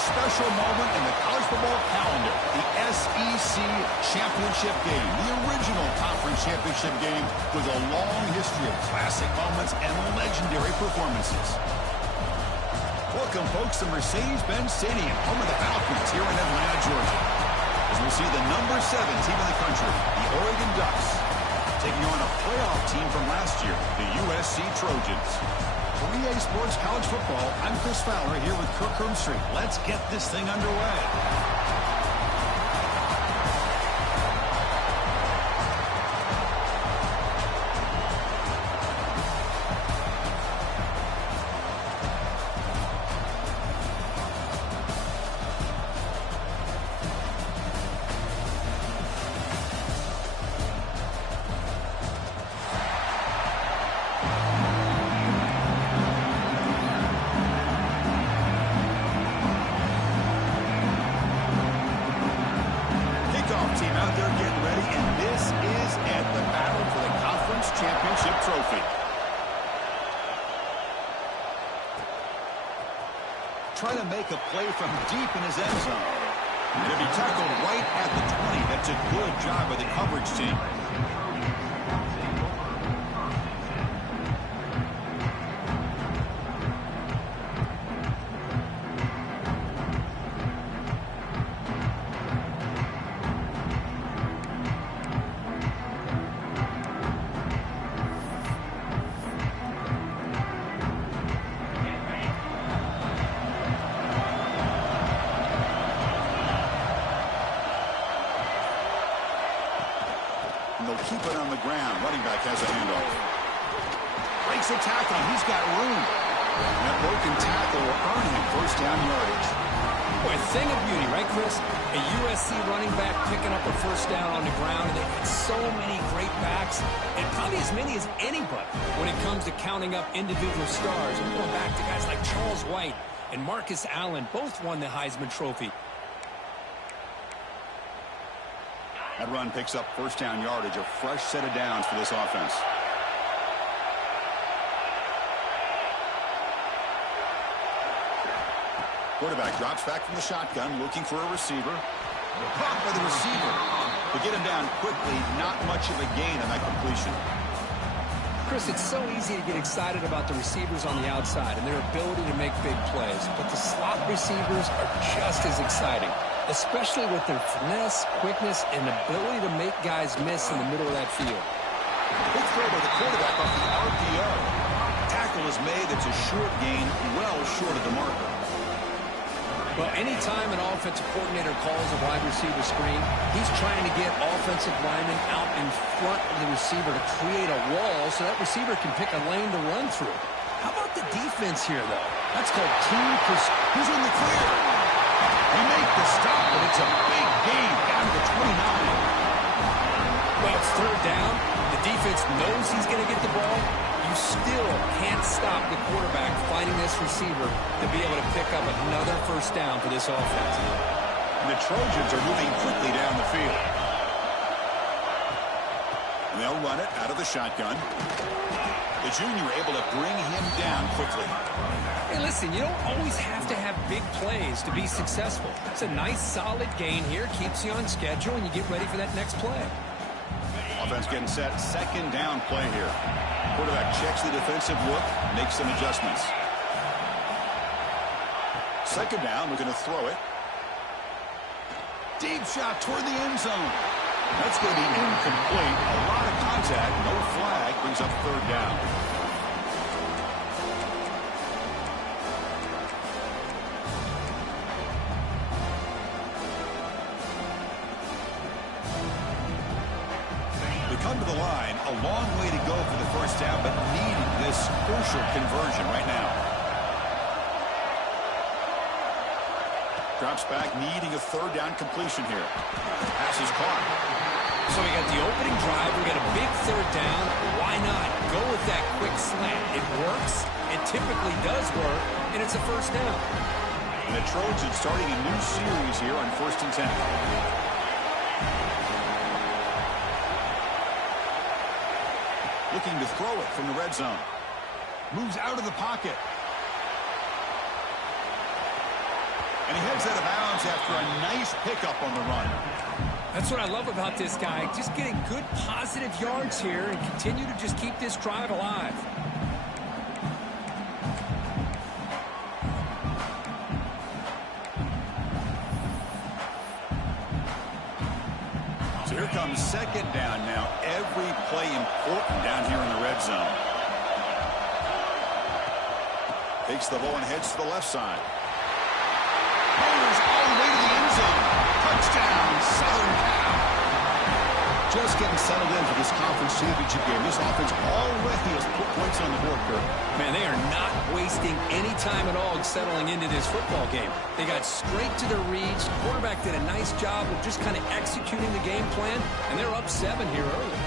special moment in the college football calendar, the SEC Championship game, the original conference championship game with a long history of classic moments and legendary performances. Welcome, folks, to Mercedes-Benz Stadium, home of the Falcons here in Atlanta, Georgia. As we see the number 7 team in the country, the Oregon Ducks, taking on a playoff team from last year, the USC Trojans. For EA Sports College Football, I'm Chris Fowler here with Kirk Herbstreit. Let's get this thing underway. Team out there getting ready, and this is it, the battle for the conference championship trophy. Trying to make a play from deep in his end zone. And it'll be tackled right at the 20. That's a good job by the coverage team. And they'll keep it on the ground. Running back has a handoff. Breaks a tackle. He's got room. And that broken tackle will earn him first down yardage. Boy, a thing of beauty, right, Chris? A USC running back picking up a first down on the ground. And they've got so many great backs, and probably as many as anybody when it comes to counting up individual stars. And going back to guys like Charles White and Marcus Allen, both won the Heisman Trophy. That run picks up first down yardage, a fresh set of downs for this offense. Quarterback drops back from the shotgun, looking for a receiver. Caught by the receiver. To get him down quickly, not much of a gain on that completion. Chris, it's so easy to get excited about the receivers on the outside and their ability to make big plays, but the slot receivers are just as exciting, especially with their finesse, quickness, and ability to make guys miss in the middle of that field. Big throw by the quarterback off the RPO. Tackle is made. That's a short gain, well short of the marker. Well, anytime an offensive coordinator calls a wide receiver screen, he's trying to get offensive linemen out in front of the receiver to create a wall so that receiver can pick a lane to run through. How about the defense here, though? That's called team pursuit. Who's in the clear? They make the stop, but it's a big gain down to the 29. Well, it's third down. The defense knows he's going to get the ball. You still can't stop the quarterback finding this receiver to be able to pick up another first down for this offense. And the Trojans are moving quickly down the field. And they'll run it out of the shotgun. The junior able to bring him down quickly. Hey, listen, you don't always have to have big plays to be successful. It's a nice, solid gain here. Keeps you on schedule, and you get ready for that next play. Offense getting set. Second down play here. Quarterback checks the defensive look, makes some adjustments. Second down, looking to throw it. Deep shot toward the end zone. That's going to be incomplete. A lot of contact, no flag, brings up third down. Come to the line, a long way to go for the first down, but needing this crucial conversion right now. Drops back, needing a third down completion here. Pass is caught. So we got the opening drive, we got a big third down. Why not go with that quick slant? It works, it typically does work, and it's a first down. And the Trojans starting a new series here on 1st and 10. Looking to throw it from the red zone. Moves out of the pocket. And he heads out of bounds after a nice pickup on the run. That's what I love about this guy. Just getting good positive yards here and continue to just keep this drive alive. So here comes second down now. Every play important down here in the red zone. Takes the ball and heads to the left side. Fires all the way to the end zone. Touchdown, Southern Cal. Just getting settled in for this conference championship game. This offense already has put points on the board, Kurt. Man, they are not wasting any time at all settling into this football game. They got straight to their reads. Quarterback did a nice job of just kind of executing the game plan, and they're up 7 here early.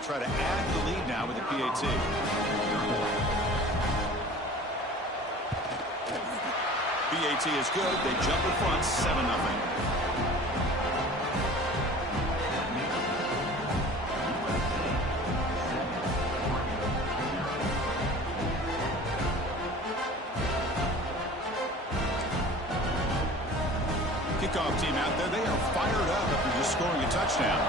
Try to add the lead now with the PAT. PAT is good. They jump in front, 7-0. Kickoff team out there. They are fired up after just scoring a touchdown.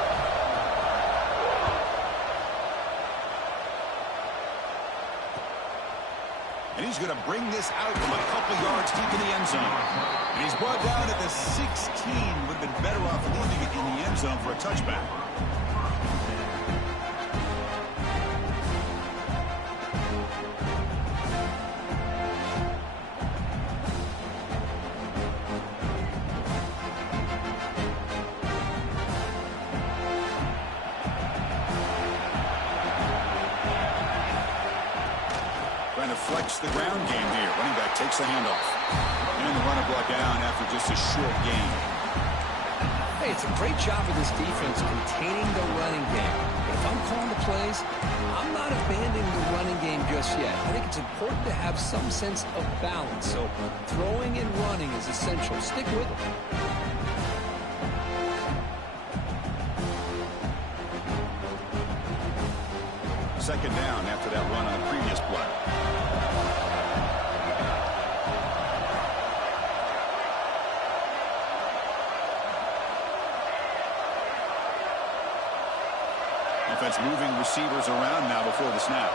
And he's going to bring this out from a couple yards deep in the end zone. And he's brought down at the 16. Would have been better off leaving it in the end zone for a touchback. Flex the ground game here. Running back takes the handoff. And the runner brought down after just a short gain. Hey, it's a great job of this defense containing the running game. But if I'm calling the plays, I'm not abandoning the running game just yet. I think it's important to have some sense of balance. So throwing and running is essential. Stick with it. Second down after that run on the previous play. Offense moving receivers around now before the snap.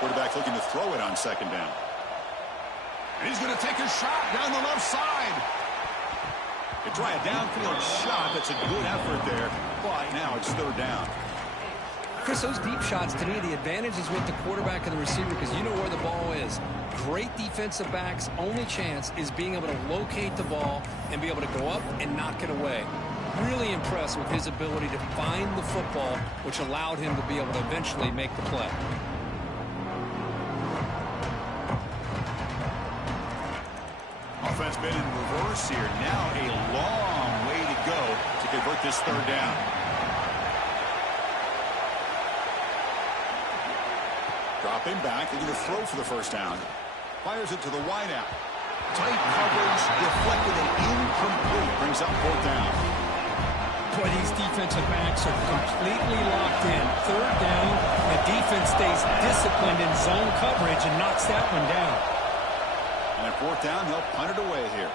Quarterback looking to throw it on second down. And he's going to take a shot down the left side. They try a downfield shot. That's a good effort there. But now it's third down. Chris, those deep shots, to me, the advantage is with the quarterback and the receiver because you know where the ball is. Great defensive backs, only chance is being able to locate the ball and be able to go up and knock it away. Really impressed with his ability to find the football, which allowed him to be able to eventually make the play. Offense been in reverse here. Now a long way to go to convert this third down. Dropping back. They're going to throw for the first down. Fires it to the wideout. Tight coverage, deflected and incomplete. Brings up fourth down. Boy, these defensive backs are completely locked in. Third down, the defense stays disciplined in zone coverage and knocks that one down. And at fourth down, they'll punt it away here.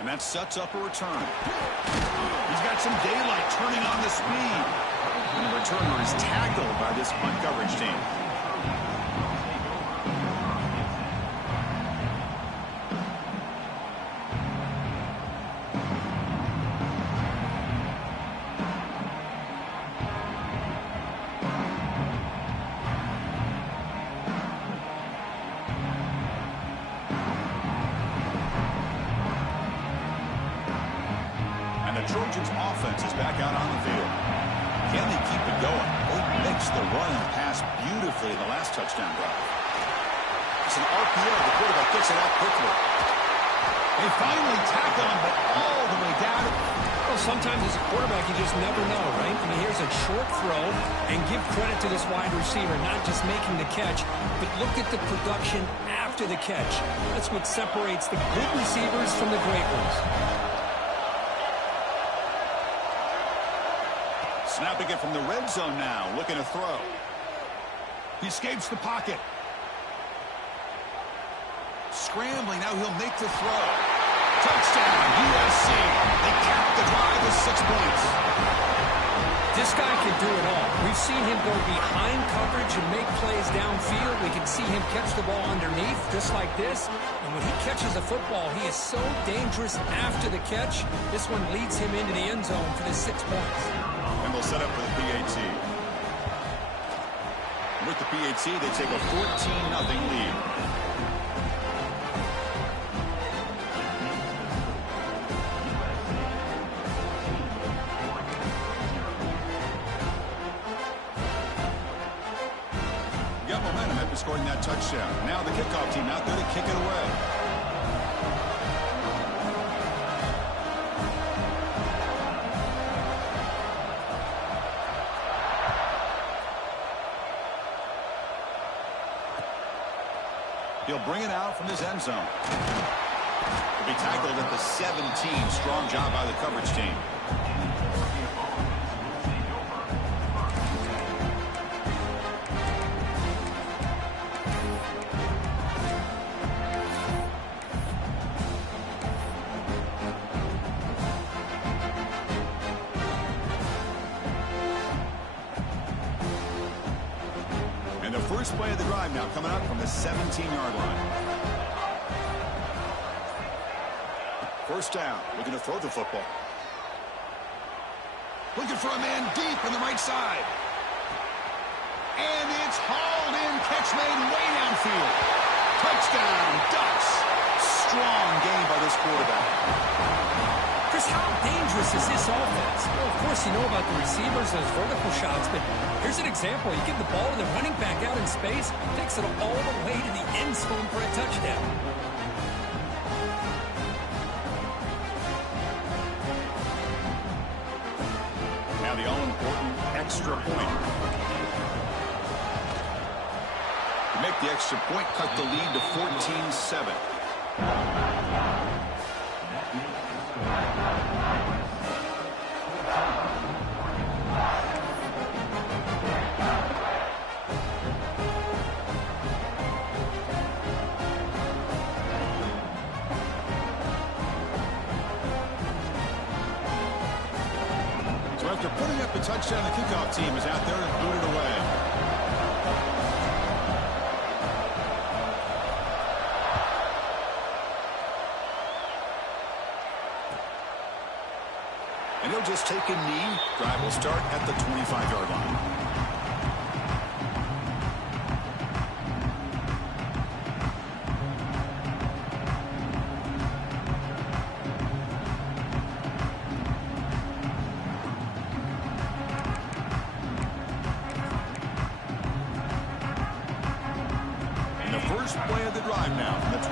And that sets up a return. He's got some daylight turning on the speed. And the returner is tackled by this punt coverage team. Trojans offense is back out on the field. Can they keep it going? They mixed the run and pass beautifully in the last touchdown drive. It's an RPO. The quarterback gets it out quickly. They finally tackle him, but all the way down. Well, sometimes as a quarterback, you just never know, right? I mean, here's a short throw, and give credit to this wide receiver, not just making the catch, but look at the production after the catch. That's what separates the good receivers from the great ones. Snapping it from the red zone now, looking to throw. He escapes the pocket. Scrambling, now he'll make the throw. Touchdown, USC. They cap the drive with 6 points. This guy can do it all. We've seen him go behind coverage and make plays downfield. We can see him catch the ball underneath, just like this. And when he catches the football, he is so dangerous after the catch. This one leads him into the end zone for the 6 points. And they'll set up for the PAT. With the PAT, they take a 14-0 lead. Scoring that touchdown. Now the kickoff team out there to kick it away. He'll bring it out from his end zone. He'll be tackled at the 17. Strong job by the coverage team. First play of the drive now coming up from the 17-yard line. First down, looking to throw the football. Looking for a man deep on the right side. And it's hauled in, catch made way downfield. Touchdown, Ducks. Strong game by this quarterback. Chris, how dangerous is this offense? Well, of course, you know about the receivers, those vertical shots, but here's an example. You give the ball to the running back out in space, takes it all the way to the end zone for a touchdown. Now the all-important extra point. To make the extra point, cut the lead to 14-7. After putting up the touchdown, the kickoff team is out there and booted away. And he'll just take a knee. Drive will start at the 25-yard line. First play of the drive now from the 25.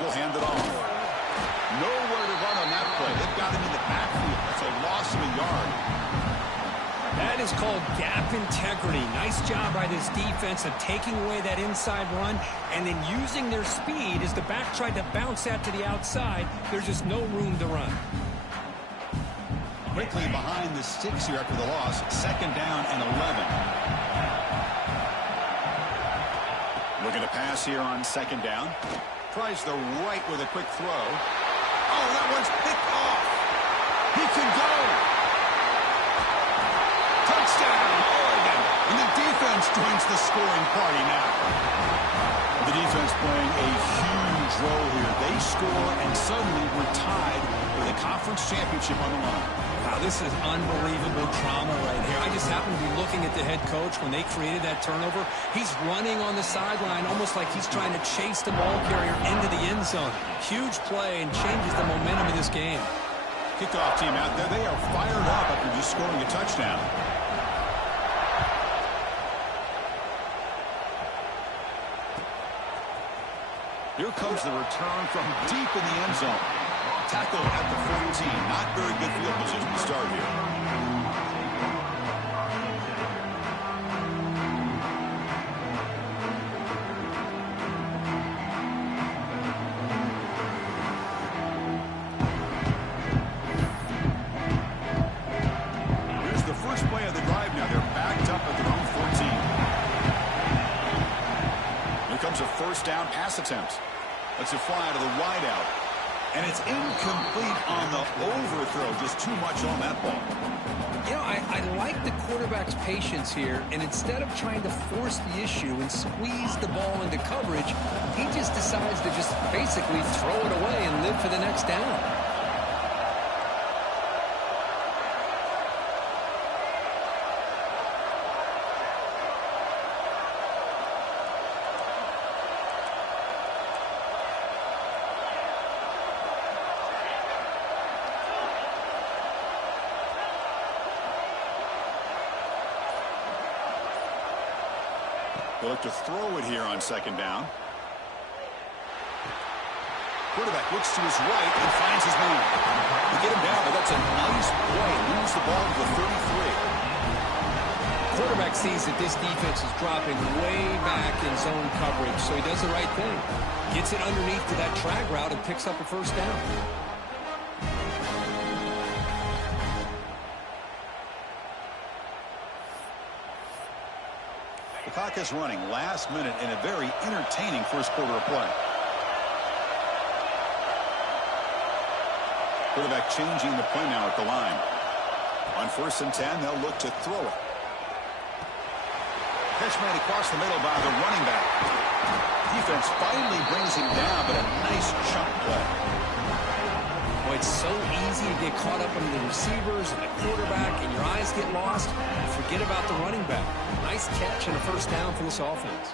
We'll hand it off. Nowhere to run on that play. They've got him in the backfield. It's a loss of a yard. That is called gap integrity. Nice job by this defense of taking away that inside run and then using their speed as the back tried to bounce that to the outside. There's just no room to run. Quickly behind the sticks here after the loss. Second down and 11. Looking to pass here on second down. Tries the right with a quick throw. Oh, that one's picked off. He can go. Touchdown, Oregon. And the defense joins the scoring party now. The defense playing a huge role here. They score and suddenly we're tied with a conference championship on the line. Wow, this is unbelievable trauma right here. I just happen to be looking at the head coach when they created that turnover. He's running on the sideline almost like he's trying to chase the ball carrier into the end zone. Huge play and changes the momentum of this game. Kickoff team out there. They are fired up after just scoring a touchdown. Here comes the return from deep in the end zone. Tackle at the 14. Not very good field position to start here. terms of first down pass attempts. Let's it fly to the wide out. And it's incomplete on the overthrow. Just too much on that ball. You know, I like the quarterback's patience here, and instead of trying to force the issue and squeeze the ball into coverage, he just decides to just basically throw it away and live for the next down. They'll look to throw it here on second down. Quarterback looks to his right and finds his man. They get him down, but that's a nice play. Moves the ball to the 33. Quarterback sees that this defense is dropping way back in zone coverage, so he does the right thing. Gets it underneath to that drag route and picks up a first down. The clock is running last minute in a very entertaining first quarter of play. Quarterback changing the play now at the line. On 1st and 10, they'll look to throw it. Catch made across the middle by the running back. Defense finally brings him down, but a nice chunk play. Boy, it's so easy to get caught up in the receivers and the quarterback, and your eyes get lost. You forget about the running back. Nice catch and a first down for this offense.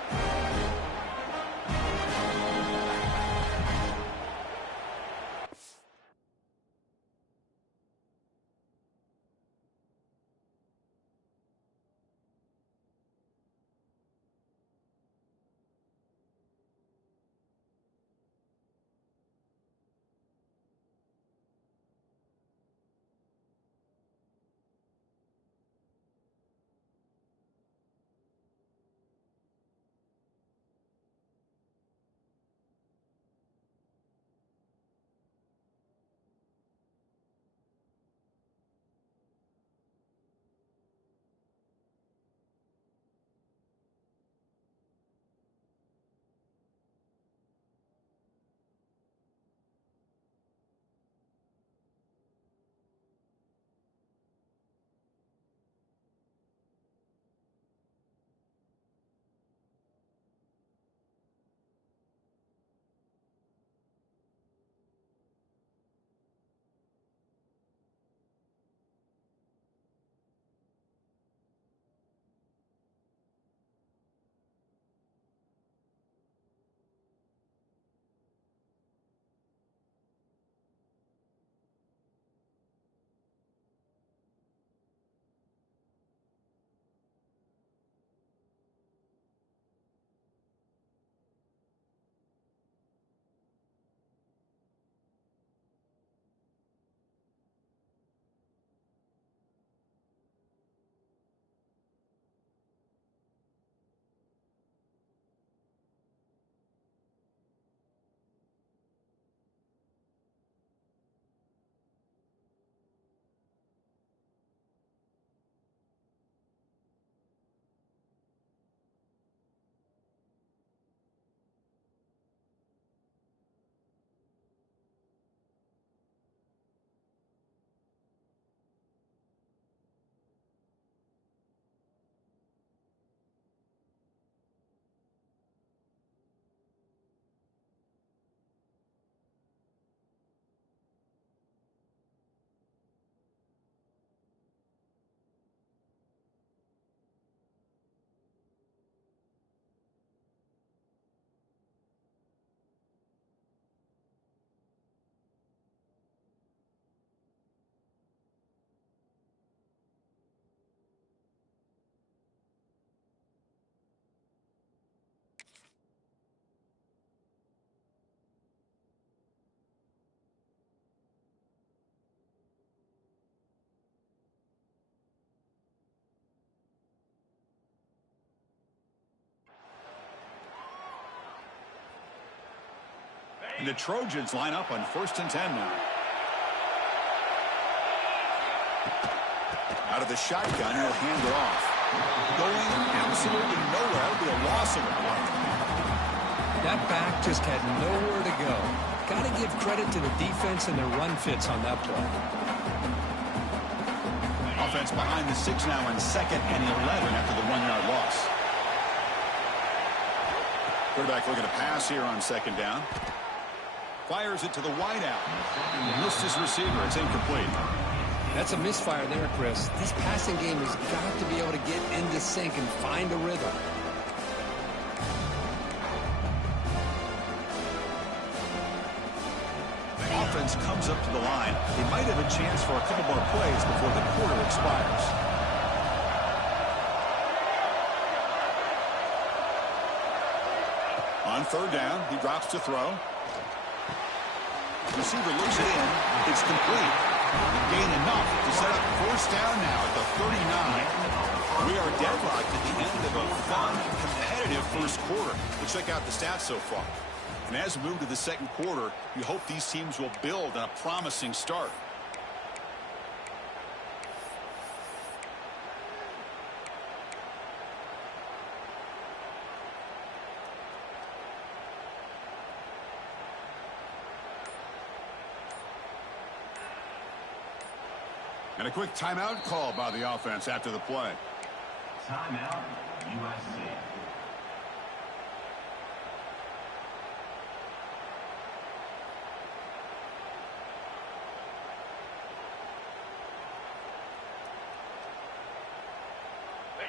And the Trojans line up on 1st and 10 now. Out of the shotgun, he'll hand it off. Going absolutely nowhere. It'll be a loss of a play. That back just had nowhere to go. Got to give credit to the defense and their run fits on that play. Offense behind the 6 now in 2nd and 11 after the 1-yard loss. Quarterback looking to pass here on 2nd down. Fires it to the wideout. Missed his receiver. It's incomplete. That's a misfire there, Chris. This passing game has got to be able to get into sync and find a rhythm. The offense comes up to the line. They might have a chance for a couple more plays before the quarter expires. On 3rd down, he drops to throw. Receiver looks it in. It's complete. Gain enough to set up 1st down now at the 39. We are deadlocked at the end of a fun, competitive 1st quarter. Let's check out the stats so far. And as we move to the 2nd quarter, you hope these teams will build on a promising start. And a quick timeout call by the offense after the play. Timeout, USC.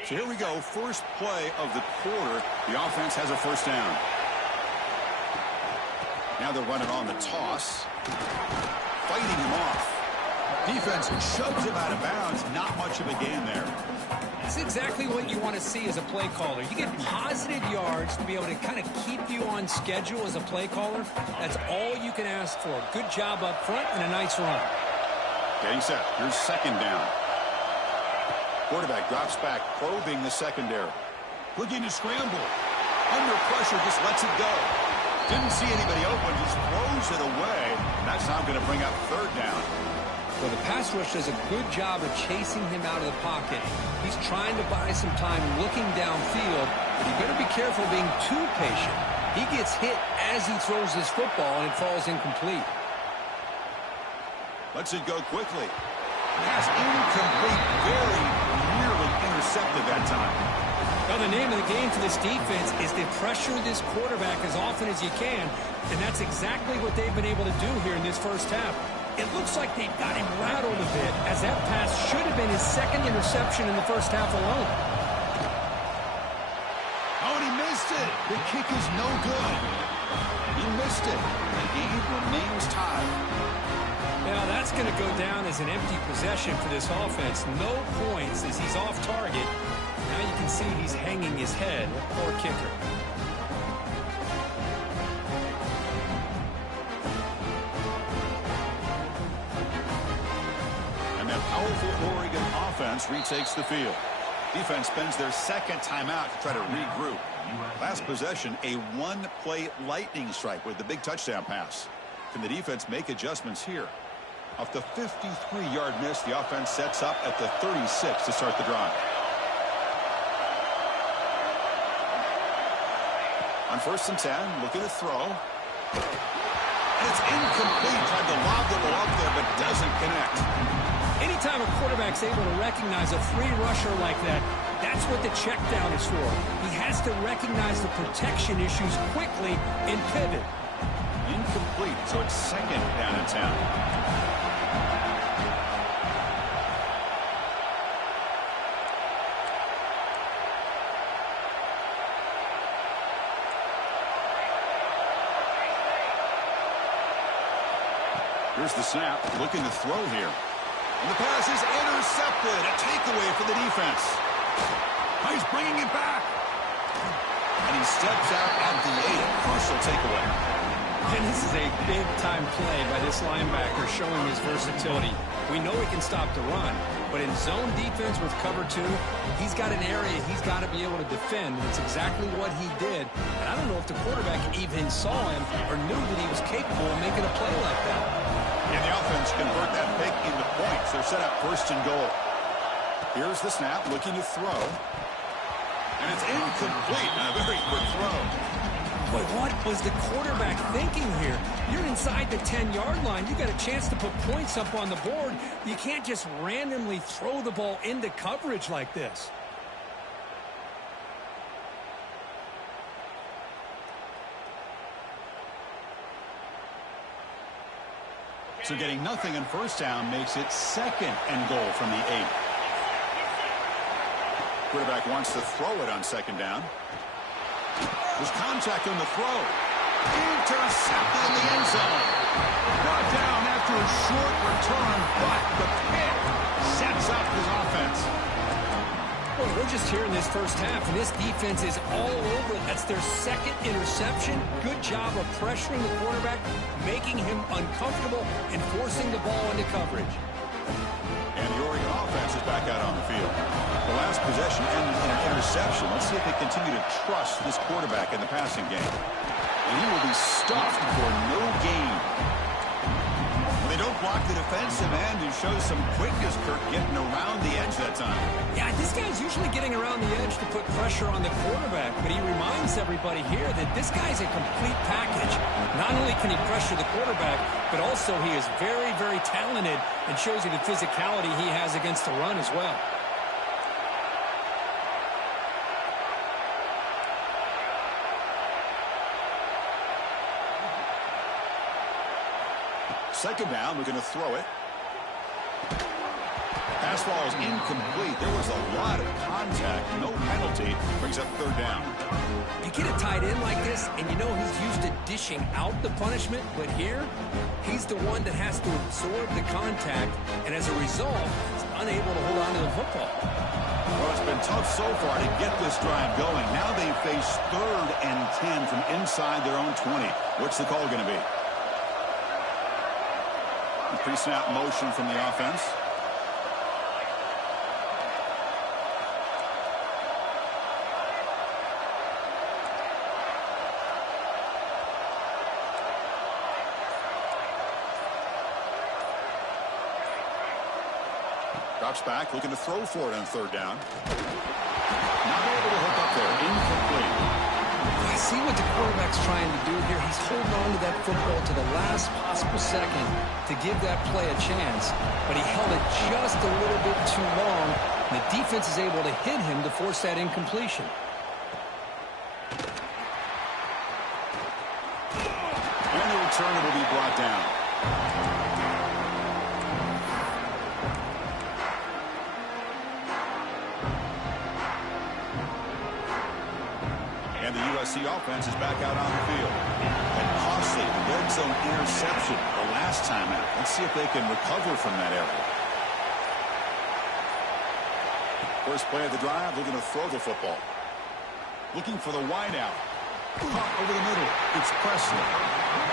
So here we go. First play of the quarter. The offense has a 1st down. Now they're running on the toss. Fighting him off. Defense shoves him out of bounds. Not much of a gain there. That's exactly what you want to see as a play caller. You get positive yards to be able to kind of keep you on schedule as a play caller. That's all you can ask for. Good job up front and a nice run. Getting set. Here's 2nd down. Quarterback drops back, probing the secondary. Looking to scramble. Under pressure, just lets it go. Didn't see anybody open, just throws it away. That's now going to bring up 3rd down. Well, the pass rush does a good job of chasing him out of the pocket. He's trying to buy some time looking downfield, but you better be careful being too patient. He gets hit as he throws his football, and it falls incomplete. Lets it go quickly. Pass incomplete, very nearly intercepted that time. Well, the name of the game for this defense is to pressure this quarterback as often as you can, and that's exactly what they've been able to do here in this 1st half. It looks like they've got him rattled a bit, as that pass should have been his 2nd interception in the 1st half alone. Oh, and he missed it. The kick is no good. He missed it. The game remains tied. Now, that's going to go down as an empty possession for this offense. No points as he's off target. Now you can see he's hanging his head. Poor kicker. Powerful Oregon offense retakes the field. Defense spends their 2nd timeout to try to regroup. Last possession, a 1-play lightning strike with the big touchdown pass. Can the defense make adjustments here? Off the 53-yard miss, the offense sets up at the 36 to start the drive. On 1st and 10, looking to throw. And it's incomplete. Tried to lob the ball up there, but doesn't connect. Anytime a quarterback's able to recognize a free rusher like that, that's what the check down is for. He has to recognize the protection issues quickly and pivot. Incomplete, so it's 2nd down and 10. Here's the snap, looking to throw here. And the pass is intercepted. A takeaway for the defense. He's bringing it back. And he steps out at the 8. A crucial takeaway. And this is a big-time play by this linebacker showing his versatility. We know he can stop the run, but in zone defense with cover 2, he's got an area he's got to be able to defend. That's exactly what he did. And I don't know if the quarterback even saw him or knew that he was capable of making a play like that. And the offense convert that pick into points. They're set up 1st and goal. Here's the snap, looking to throw. And it's incomplete. A very quick throw. Boy, what was the quarterback thinking here? You're inside the 10-yard line. You got a chance to put points up on the board. You can't just randomly throw the ball into coverage like this. So getting nothing on first down makes it 2nd and goal from the 8. Quarterback wants to throw it on 2nd down. There's contact on the throw. Intercepted in the end zone. Brought down after a short return, but the pick sets up his offense. Well, we're just here in this first half, and this defense is all over. That's their 2nd interception. Good job of pressuring the quarterback, making him uncomfortable, and forcing the ball into coverage. And the Oregon offense is back out on the field. The last possession ended in an interception. Let's see if they continue to trust this quarterback in the passing game. And he will be stuffed for no gain. They don't block the defensive end and show some quickness, Kirk, getting around the edge that time. Yeah, this guy's usually getting around the edge to put pressure on the quarterback, but he reminds everybody here that this guy's a complete package. Not only can he pressure the quarterback, but also he is very, very talented and shows you the physicality he has against the run as well. Second down, we're going to throw it. Pass ball is incomplete. There was a lot of contact. No penalty. Brings up 3rd down. You get a tight end like this, and you know he's used to dishing out the punishment, but here, he's the one that has to absorb the contact, and as a result, he's unable to hold on to the football. Well, it's been tough so far to get this drive going. Now they face 3rd and 10 from inside their own 20. What's the call going to be? Pre-snap motion from the offense. Drops back, looking to throw for it on 3rd down. Not able to hook up there. Incomplete. I see what the quarterback's trying to do here. He's holding on to that football to the last possible second to give that play a chance, but he held it just a little bit too long, and the defense is able to hit him to force that incompletion. And the return will be brought down. And the USC offense is back out on the field. A costly red zone interception the last time out. Let's see if they can recover from that error. First play of the drive, they're going to throw the football. Looking for the wide out. Caught over the middle. It's Presley.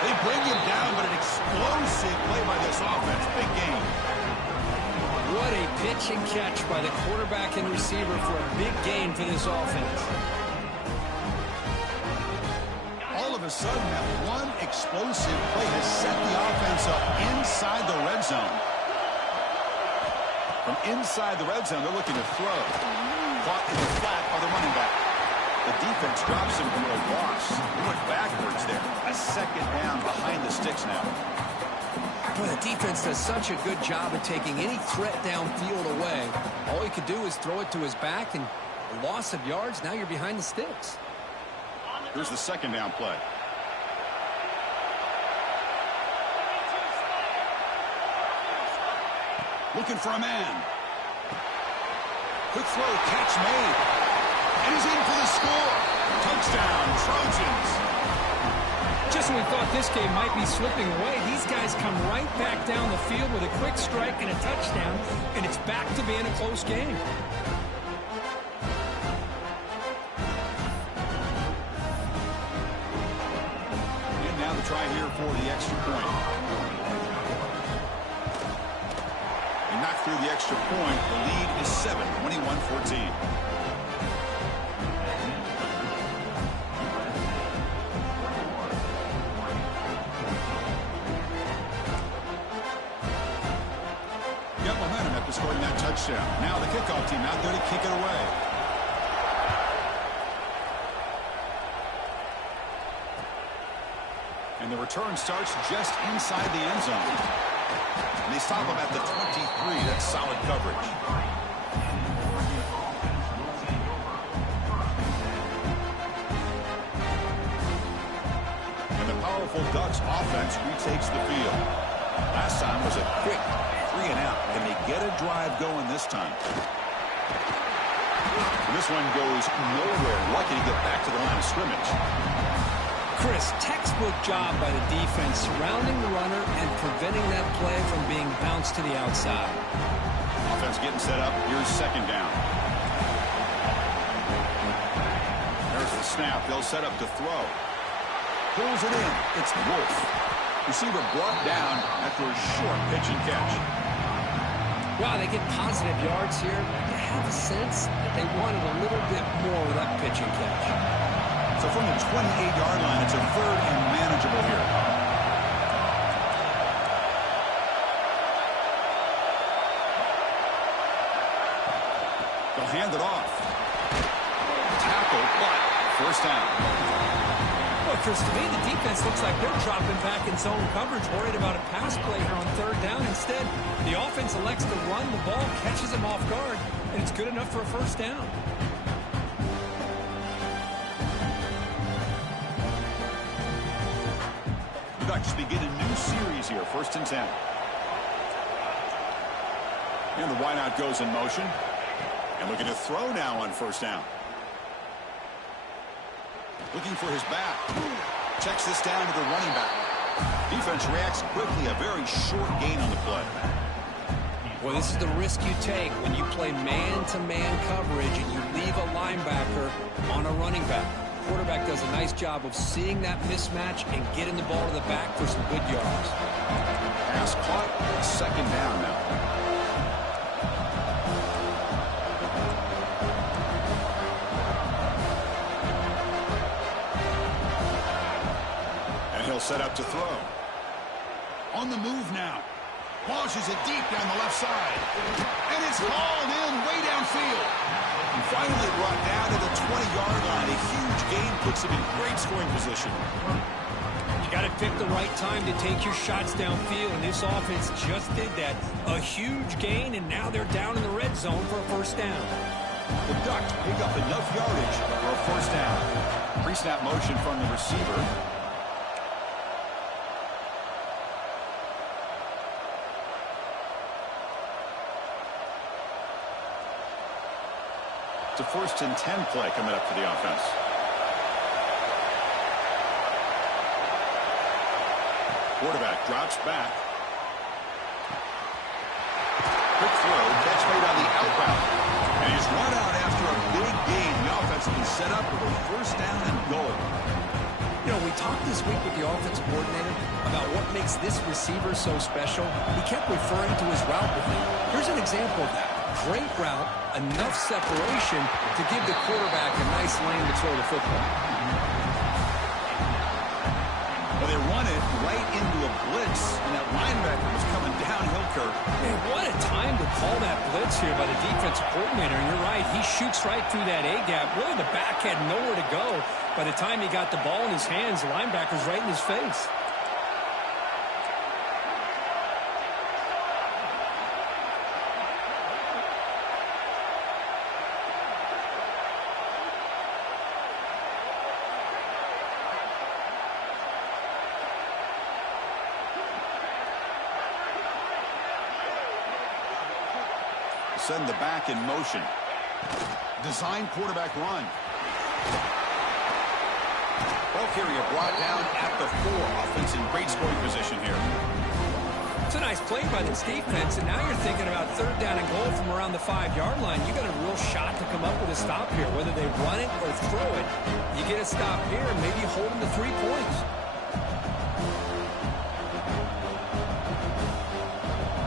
They bring him down, but an explosive play by this offense. Big game. What a pitch and catch by the quarterback and receiver for a big gain for this offense. All of a sudden, that one explosive play has set the offense up inside the red zone. From inside the red zone, they're looking to throw. Caught in the flat by the running back. The defense drops him for a loss. He went backwards there. A 2nd down behind the sticks now. Boy, the defense does such a good job of taking any threat downfield away. All he could do is throw it to his back, and a loss of yards, now you're behind the sticks. Here's the 2nd down play. Looking for a man. Quick throw, catch made. And he's in for the score. Touchdown, Trojans. Just when we thought this game might be slipping away, these guys come right back down the field with a quick strike and a touchdown, and it's back to being a close game. And now the try here for the extra point. They knock through the extra point. The lead is 7, 21-14. Scoring that touchdown. Now the kickoff team out there to kick it away. And the return starts just inside the end zone. And they stop him at the 23. That's solid coverage. And the powerful Ducks offense retakes the field. Last time was a quick 3 and out. Can they get a drive going this time? And this one goes nowhere. Lucky to get back to the line of scrimmage. Chris, textbook job by the defense surrounding the runner and preventing that play from being bounced to the outside. Offense getting set up. Here's second down. There's the snap. They'll set up to throw. Pulls it in. It's Wolf. Receiver brought down after a short pitch and catch. Wow, they get positive yards here. You have a sense that they wanted a little bit more of that pitch and catch. So from the 28-yard line, it's a third and manageable here. They'll hand it off. Tackle, but first down. Well, Chris, to me, the defense looks like they're dropping back in zone coverage, worried about a pass play here on third down. Instead, the offense elects to run the ball, catches them off guard, and it's good enough for a first down. The Ducks begin a new series here, 1st and 10. And the wideout goes in motion. And looking to throw now on first down. Looking for his back. Checks this down to the running back. Defense reacts quickly. A very short gain on the play. Well, this is the risk you take when you play man-to-man coverage and you leave a linebacker on a running back. Quarterback does a nice job of seeing that mismatch and getting the ball to the back for some good yards. Pass caught. Second down now. Set up to throw. On the move now. Launches it deep down the left side. And it's hauled in way downfield. And finally brought down to the 20-yard line. A huge gain puts him in great scoring position. You got to pick the right time to take your shots downfield, and this offense just did that. A huge gain, and now they're down in the red zone for a first down. The Ducks pick up enough yardage for a first down. Pre-snap motion from the receiver. It's a 1st and 10 play coming up for the offense. Quarterback drops back. Quick throw, catch made on the outbound. And he's run out after a big gain. The offense has been set up with a first down and goal. You know, we talked this week with the offensive coordinator about what makes this receiver so special. He kept referring to his route with him. Here's an example of that. Great route, enough separation to give the quarterback a nice lane to throw the football. Well, they run it right into a blitz, and that linebacker was coming downhill, Kirk. Man, what a time to call that blitz here by the defensive coordinator. And you're right, he shoots right through that A-gap. Really, the back had nowhere to go. By the time he got the ball in his hands, the linebacker's right in his face. Send the back in motion. Design quarterback run. Ball carrier brought down at the 4. Offense in great scoring position here. It's a nice play by this defense, and now you're thinking about third down and goal from around the 5-yard line. You got a real shot to come up with a stop here. Whether they run it or throw it, you get a stop here and maybe hold them to 3 points.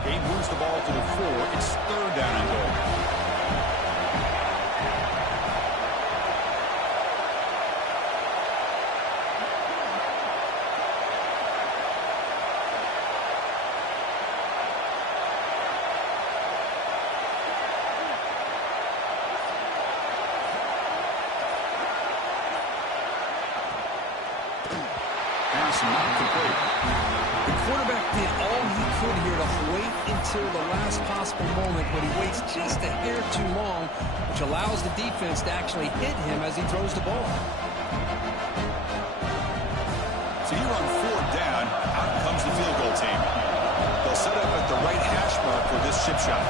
He moves the ball to the 4. It's third down and goal. Pass not complete. The quarterback did all he could here to wait until the last possible moment, but he waits just a hair too long, which allows the defense to actually hit him as he throws the ball. So here on fourth down, out comes the field goal team. They'll set up at the right hash mark for this chip shot.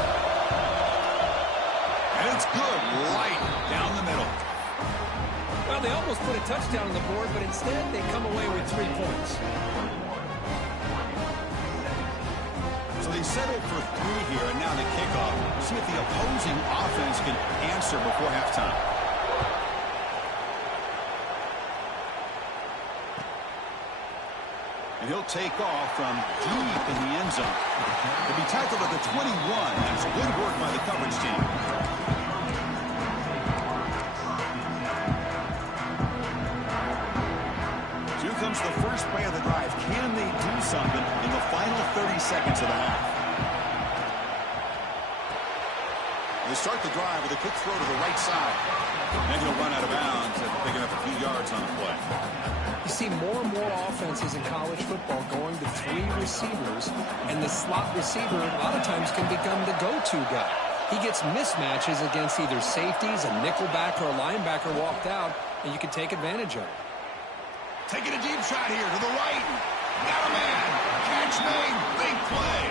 And it's good, right down the middle. Well, they almost put a touchdown on the board, but instead they come away with 3 points. So they settled for 3 here, and now the kickoff. See if the opposing offense can answer before halftime. And he'll take off from deep in the end zone. He'll be tackled at the 21. That's good work by the coverage team. So here comes the first play of the drive. Can they do something in the final 30 seconds of the half? They start the drive with a quick throw to the right side. Then he'll run out of bounds after picking up a few yards on the play. You see more and more offenses in college football going to 3 receivers, and the slot receiver a lot of times can become the go-to guy. He gets mismatches against either safeties, a nickelback, or a linebacker walked out, and you can take advantage of it. Taking a deep shot here to the right. Got a man. Catch made. Big play.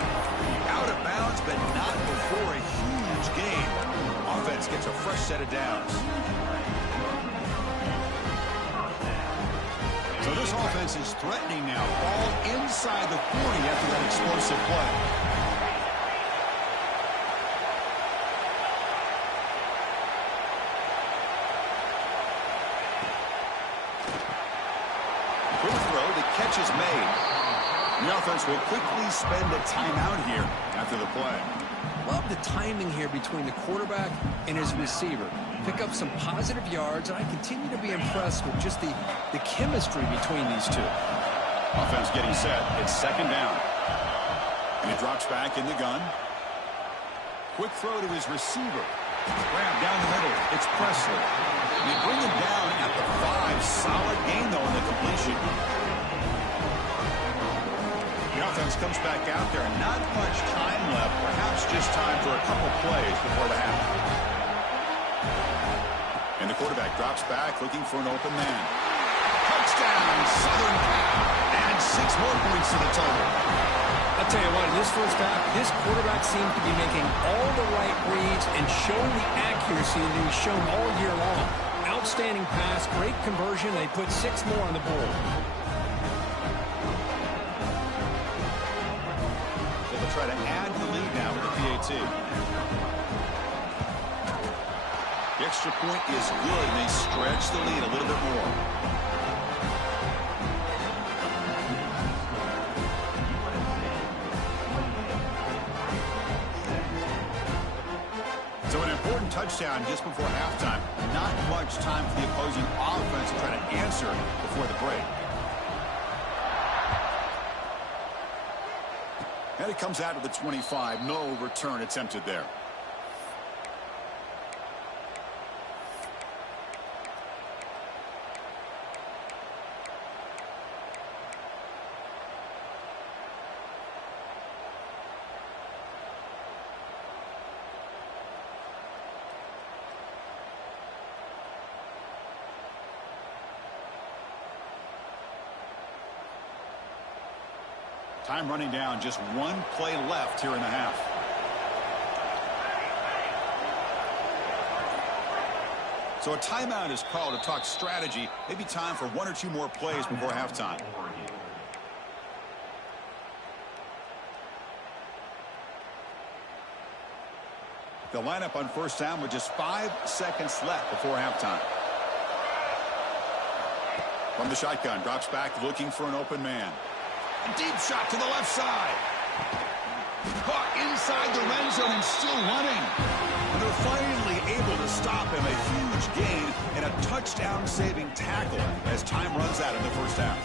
Out of bounds, but not before a huge gain. Offense gets a fresh set of downs. So this offense is threatening now. Ball inside the 40 after that explosive play. Quick throw, the catch is made. The offense will quickly spend a timeout here after the play. Love the timing here between the quarterback and his receiver. Pick up some positive yards, and I continue to be impressed with just the chemistry between these two. Offense getting set. It's second down. And he drops back in the gun. Quick throw to his receiver. Grab down the middle. It's Presley. They bring him down at the 5. Solid gain, though, in the completion. The offense comes back out there. Not much time left. Perhaps just time for a couple plays before the half. And the quarterback drops back, looking for an open man. Touchdown, Southern Cal. And 6 more points to the total. I'll tell you what, in this first half, this quarterback seemed to be making all the right reads and showing the accuracy that he's shown all year long. Outstanding pass, great conversion. They put 6 more on the board. So they'll try to add the lead now with the PAT. The extra point is good, and they stretch the lead a little bit more. So an important touchdown just before halftime. Not much time for the opposing offense to try to answer before the break. And it comes out of the 25. No return attempted there. Time running down, just 1 play left here in the half. So a timeout is called to talk strategy. Maybe time for 1 or 2 more plays before halftime. They'll line up on first down with just 5 seconds left before halftime. From the shotgun, drops back looking for an open man. A deep shot to the left side. Caught inside the red zone and still running. And they're finally able to stop him. A huge gain and a touchdown-saving tackle as time runs out in the first half.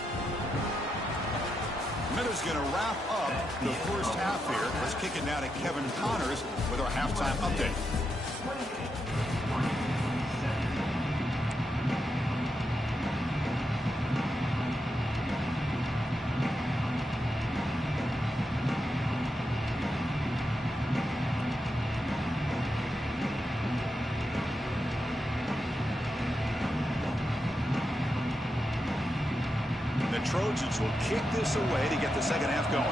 Minutes going to wrap up the first half here. Let's kick it now to Kevin Connors with our halftime update. the Trojans will kick this away to get the second half going.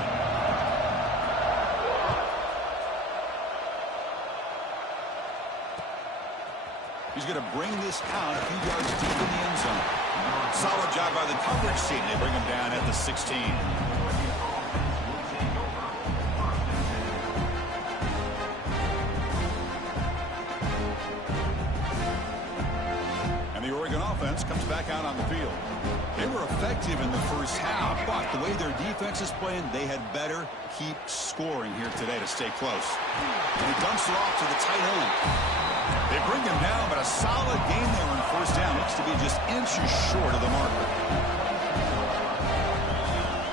He's going to bring this out a few yards deep in the end zone. Solid job by the coverage team. They bring him down at the 16. And the Oregon offense comes back out on the field. They were effective in the first half, but the way their defense is playing, they had better keep scoring here today to stay close. And he dumps it off to the tight end. They bring him down, but a solid game there on first down. Looks to be just inches short of the marker.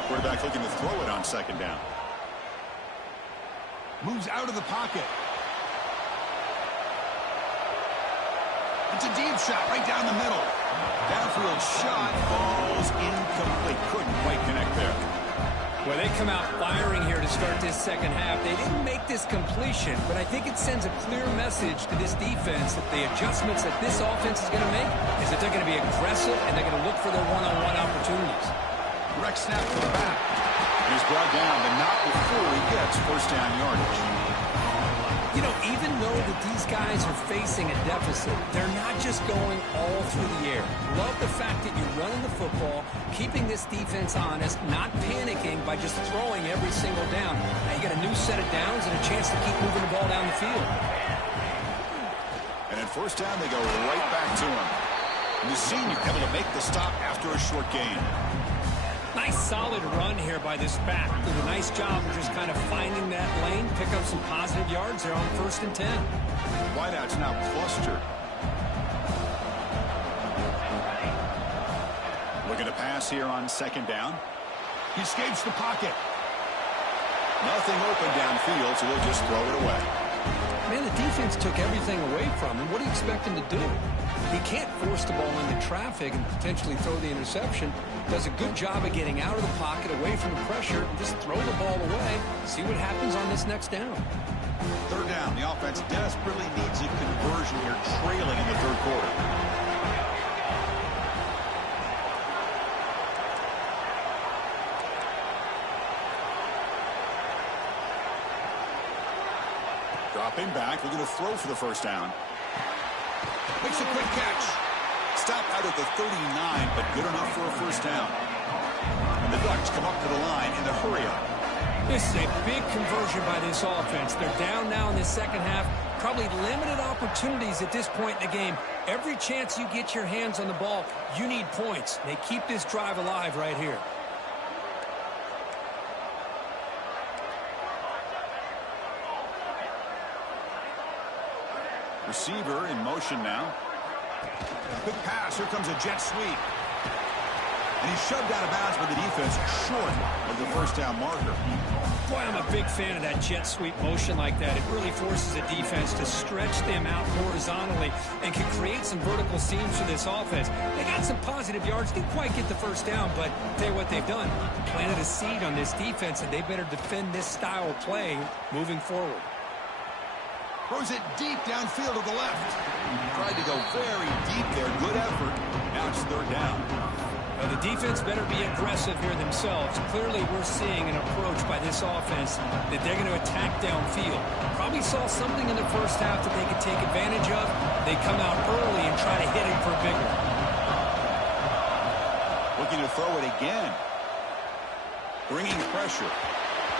Quarterback looking to throw it on second down. Moves out of the pocket. It's a deep shot right down the middle. Downfield shot falls incomplete. Couldn't quite connect there. Well, they come out firing here to start this second half. They didn't make this completion, but I think it sends a clear message to this defense that the adjustments that this offense is going to make is that they're going to be aggressive and they're going to look for their one-on-one opportunities. Direct snap to the back. He's brought down, but not before he gets first down yardage. You know, even though that these guys are facing a deficit, they're not just going all through the air. Love the fact that you're running the football, keeping this defense honest, not panicking by just throwing every single down. Now you got a new set of downs and a chance to keep moving the ball down the field. And at first down, they go right back to him. And the senior able to make the stop after a short gain. Nice solid run here by this back. Did a nice job of just kind of finding that lane, pick up some positive yards there on 1st and 10. Wideout's now clustered. Looking to pass here on second down. He escapes the pocket. Nothing open downfield, so they'll just throw it away. Man, the defense took everything away from him. What do you expect him to do? He can't force the ball into traffic and potentially throw the interception. Does a good job of getting out of the pocket, away from the pressure, and just throw the ball away. See what happens on this next down. Third down. The offense desperately needs a conversion here, trailing in the third quarter. Dropping back, looking to throw for the first down. Makes a quick catch. Stopped out at the 39, but good enough for a first down. And the Ducks come up to the line in the hurry-up. This is a big conversion by this offense. They're down now in the second half. Probably limited opportunities at this point in the game. Every chance you get your hands on the ball, you need points. They keep this drive alive right here. Receiver in motion now. Quick pass. Here comes a jet sweep. And he's shoved out of bounds by the defense short of the first down marker. Boy, I'm a big fan of that jet sweep motion like that. It really forces the defense to stretch them out horizontally and can create some vertical seams for this offense. They got some positive yards. Didn't quite get the first down, but I'll tell you what they've done. Planted a seed on this defense, and they better defend this style of play moving forward. Throws it deep downfield to the left. Tried to go very deep there. Good effort. Now it's third down. Well, the defense better be aggressive here themselves. Clearly, we're seeing an approach by this offense that they're going to attack downfield. Probably saw something in the first half that they could take advantage of. They come out early and try to hit it for a big one. Looking to throw it again. Bringing pressure.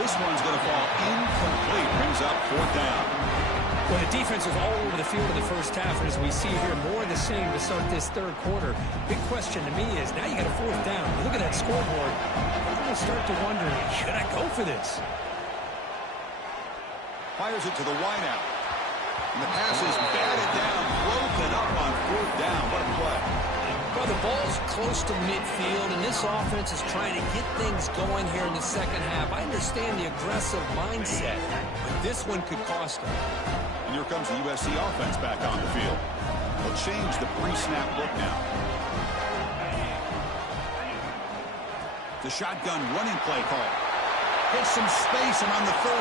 This one's going to fall incomplete. Brings up fourth down. Well, the defense was all over the field in the first half, and as we see here, more of the same to start this third quarter. Big question to me is, now you got a fourth down. You look at that scoreboard, you're going to start to wonder, should I go for this? Fires it to the wideout. And the pass is batted down, broken up on fourth down. What a play. Well, the ball's close to midfield, and this offense is trying to get things going here in the second half. I understand the aggressive mindset, but this one could cost them. And here comes the USC offense back on the field. They'll change the pre-snap look now. The shotgun running play call. Hits some space and on the 30.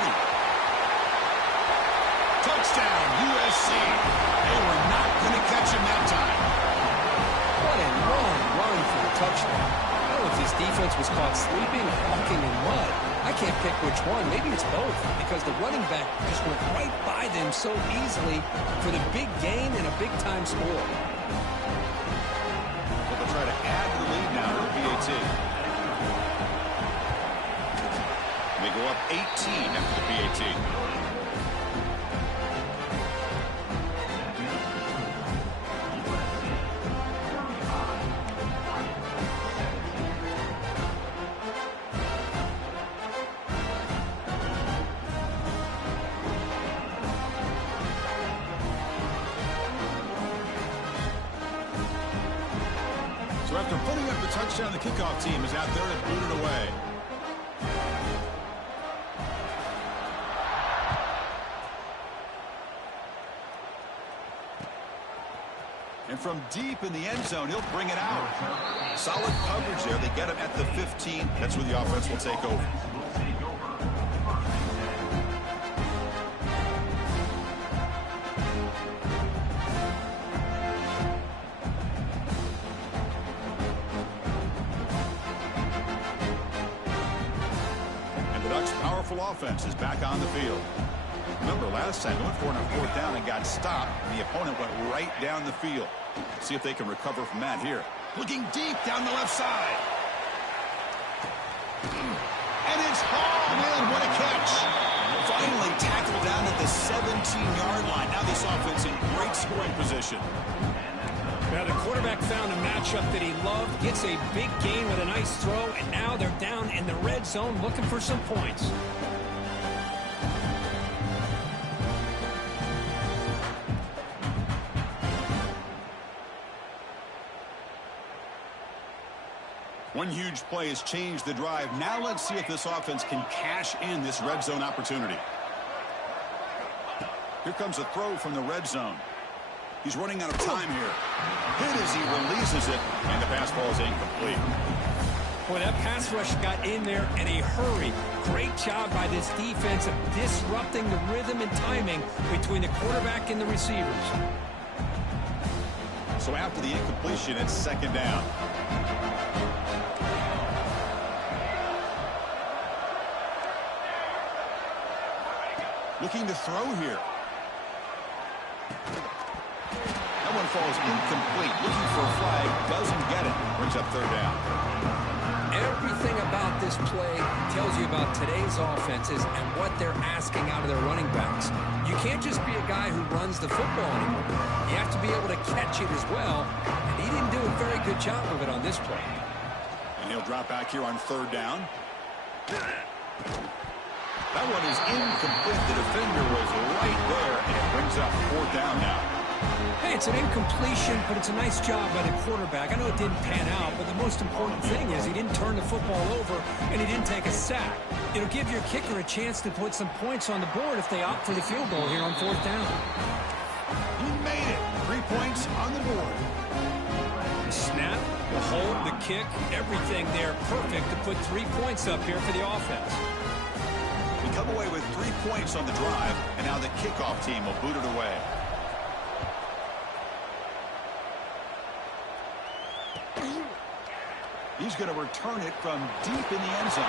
Touchdown, USC. They were not going to catch him that time. What a long run for the touchdown. I don't know if this defense was caught sleeping or walking in mud. I can't pick which one. Maybe it's both, because the running back just went right by them so easily for the big gain and a big-time score. So they'll try to add to the lead now to the PAT. They go up 18 after the PAT. So after putting up the touchdown, the kickoff team is out there to boot it away. And from deep in the end zone, he'll bring it out. Solid coverage there. They get him at the 15. That's where the offense will take over. And the Ducks' powerful offense is back on the field. Remember, last time they went for it on fourth down and got stopped. The opponent went right down the field. See if they can recover from that here. Looking deep down the left side. And it's hauled in. What a catch. Finally tackled down at the 17-yard line. Now this offense in great scoring position. Now the quarterback found a matchup that he loved, gets a big gain with a nice throw, and now they're down in the red zone looking for some points. One huge play has changed the drive. Now let's see if this offense can cash in this red zone opportunity. Here comes a throw from the red zone. He's running out of time here. Hit as he releases it, and the pass ball is incomplete. Boy, that pass rush got in there in a hurry. Great job by this defense of disrupting the rhythm and timing between the quarterback and the receivers. So after the incompletion, it's second down. Looking to throw here. That one falls incomplete. Looking for a flag. Doesn't get it. Brings up third down. Everything about this play tells you about today's offenses and what they're asking out of their running backs. You can't just be a guy who runs the football anymore. You have to be able to catch it as well. And he didn't do a very good job of it on this play. And he'll drop back here on third down. That one is incomplete. The defender was right there, and it brings up fourth down now. Hey, it's an incompletion, but it's a nice job by the quarterback. I know it didn't pan out, but the most important thing is he didn't turn the football over, and he didn't take a sack. It'll give your kicker a chance to put some points on the board if they opt for the field goal here on fourth down. He made it. 3 points on the board. The snap, the hold, the kick, everything there perfect to put 3 points up here for the offense. We come away with 3 points on the drive, and now the kickoff team will boot it away. He's going to return it from deep in the end zone.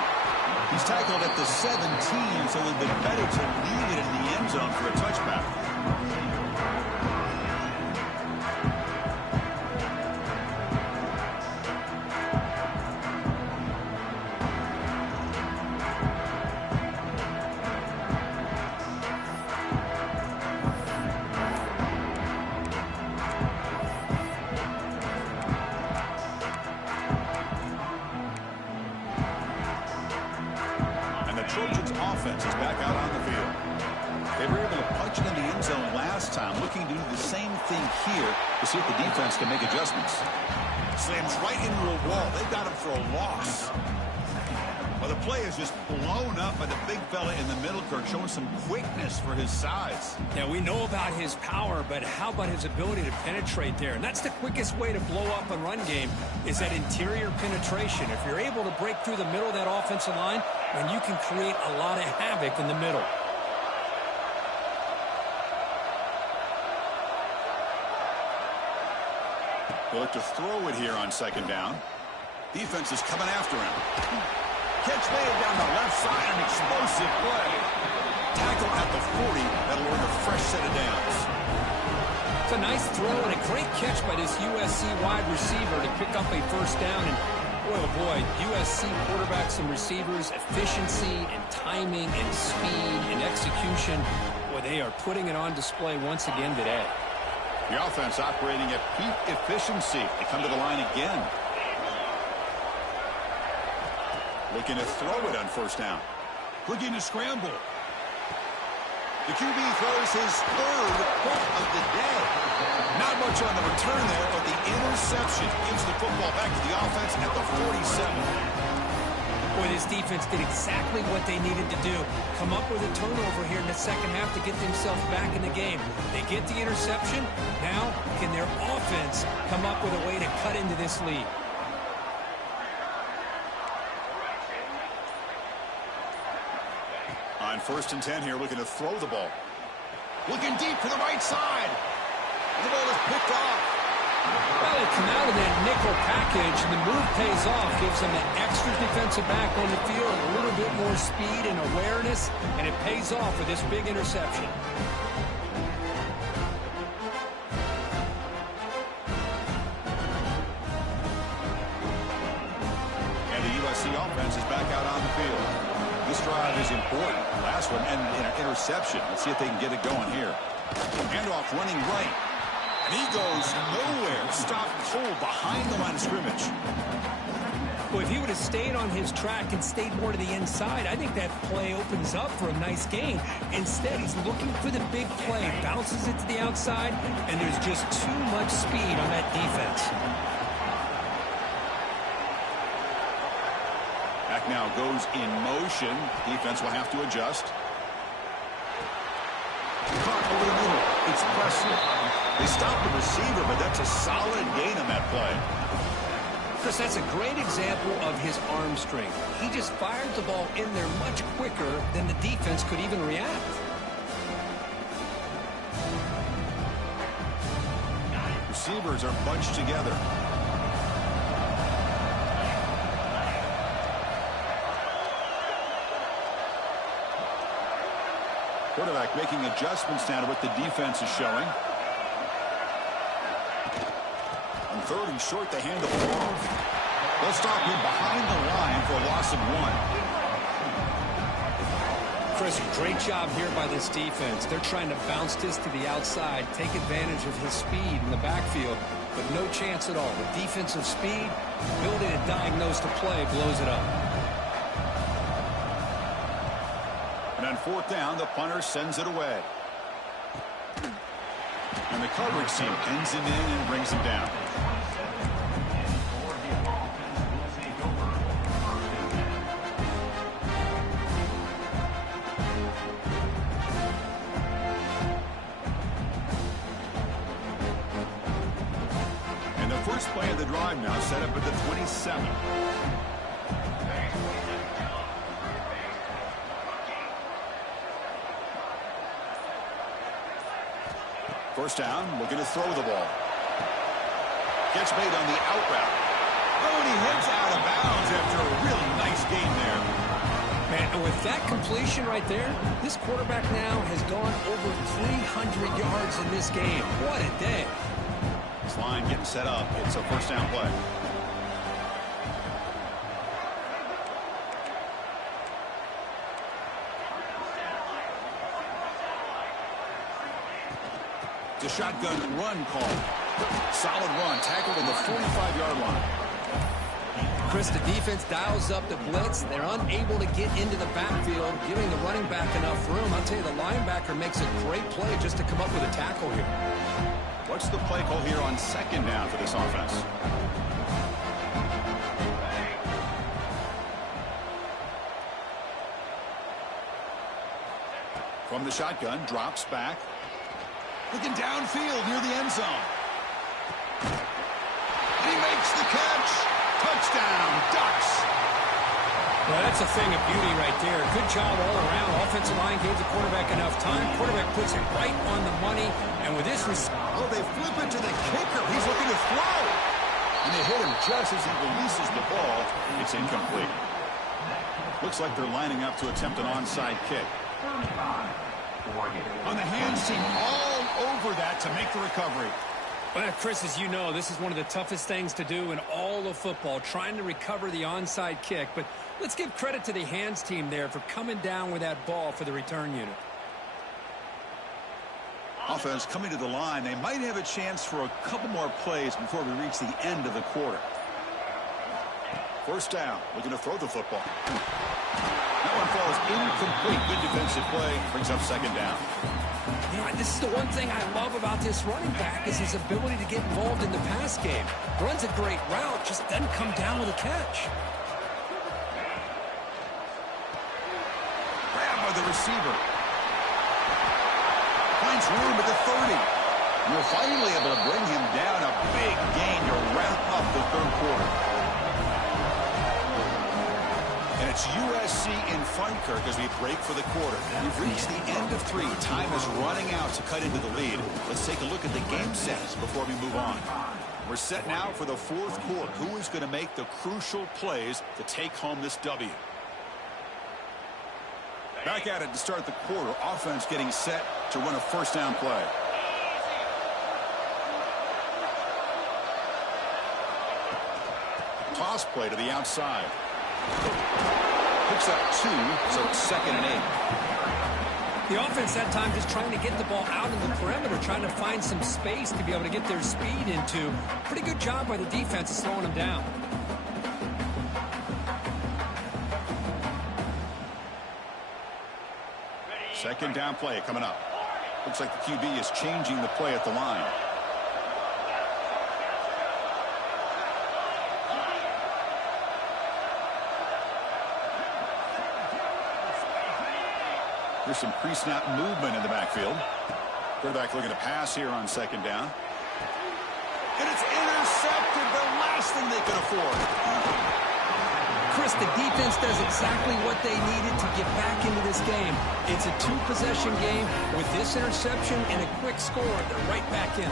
He's tackled at the 17, so it would have been better to leave it in the end zone for a touchback. Trojans offense is back out on the field. They were able to punch it in the end zone last time, looking to do the same thing here to see if the defense can make adjustments. Slams right into a wall. They've got him for a loss. Well, the play is just blown up by the big fella in the middle, Kirk, showing some quickness for his size. Yeah, we know about his power, but how about his ability to penetrate there? And that's the quickest way to blow up a run game, is that interior penetration. If you're able to break through the middle of that offensive line, then you can create a lot of havoc in the middle. They'll look to throw it here on second down. Defense is coming after him. Catch made down the left side, an explosive play. Tackle at the 40, that'll earn a fresh set of downs. It's a nice throw and a great catch by this USC wide receiver to pick up a first down. And boy, oh boy, USC quarterbacks and receivers, efficiency and timing and speed and execution. Boy, they are putting it on display once again today. The offense operating at peak efficiency. They come to the line again. Looking to throw it on first down. Looking to scramble. The QB throws his third point of the day. Not much on the return there, but the interception gives the football back to the offense at the 47. Boy, this defense did exactly what they needed to do. Come up with a turnover here in the second half to get themselves back in the game. They get the interception. Now, can their offense come up with a way to cut into this lead? On 1st and 10 here, looking to throw the ball. Looking deep to the right side. The ball is picked off. Well, they come out of that nickel package, and the move pays off, gives them an extra defensive back on the field, a little bit more speed and awareness, and it pays off for this big interception. And the USC offense is back out on the field. This drive is important. Last one and an interception. Let's see if they can get it going here. Handoff running right. And he goes nowhere. Stopped cold behind the line of scrimmage. Well, if he would have stayed on his track and stayed more to the inside, I think that play opens up for a nice gain. Instead, he's looking for the big play. Bounces it to the outside, and there's just too much speed on that defense. Back now goes in motion. Defense will have to adjust. Caught over the middle. It's pressure. They stop the receiver, but that's a solid gain on that play. Chris, that's a great example of his arm strength. He just fired the ball in there much quicker than the defense could even react. Receivers are bunched together. Quarterback making adjustments now to what the defense is showing. On 3rd and short, they hand the ball off. They'll stop him behind the line for a loss of 1. Chris, great job here by this defense. They're trying to bounce this to the outside, take advantage of his speed in the backfield, but no chance at all. The defensive speed, ability to diagnose the play, blows it up. And on 4th down, the punter sends it away. And the coverage team pins him in and brings him down. And the first play of the drive now set up at the 27. First down, looking to throw the ball. Gets made on the out route. Oh, and he heads out of bounds after a really nice game there. Man, and with that completion right there, this quarterback now has gone over 300 yards in this game. What a day. This line getting set up. It's a first down play. The shotgun run call. Solid run. Tackled at the 45-yard line. Chris, the defense dials up the blitz. They're unable to get into the backfield, giving the running back enough room. I'll tell you, the linebacker makes a great play just to come up with a tackle here. What's the play call here on 2nd down for this offense? From the shotgun, drops back. Looking downfield near the end zone. And he makes the catch. Touchdown, Ducks. Well, that's a thing of beauty right there. Good job all around. Offensive line gave the quarterback enough time. Quarterback puts it right on the money. And with this... Oh, they flip it to the kicker. He's looking to throw. And they hit him just as he releases the ball. It's incomplete. Looks like they're lining up to attempt an onside kick. On the hands team, all over that to make the recovery. Well, Chris, as you know, this is one of the toughest things to do in all of football, trying to recover the onside kick. But let's give credit to the hands team there for coming down with that ball for the return unit. Offense coming to the line. They might have a chance for a couple more plays before we reach the end of the quarter. First down, looking to throw the football. That one falls incomplete. Good defensive play. Brings up second down. Yeah, this is the one thing I love about this running back is his ability to get involved in the pass game. Runs a great route, just doesn't come down with a catch. Grabbed by the receiver. Finds room at the 30. And they're finally able to bring him down. A big gain to wrap up the third quarter. And it's USC in front, Kirk, as we break for the quarter. We've reached the end of 3. Time is running out to cut into the lead. Let's take a look at the game sets before we move on. We're set now for the fourth quarter. Who is going to make the crucial plays to take home this W? Back at it to start the quarter. Offense getting set to run a first down play. Toss play to the outside. Picks up 2, so it's 2nd and 8. The offense that time just trying to get the ball out in the perimeter, trying to find some space to be able to get their speed into. Pretty good job by the defense of slowing them down. Second down play coming up. Looks like the QB is changing the play at the line. There's some pre-snap movement in the backfield. Quarterback looking to pass here on second down. And it's intercepted, the last thing they could afford. Chris, the defense does exactly what they needed to get back into this game. It's a 2-possession game. With this interception and a quick score, they're right back in.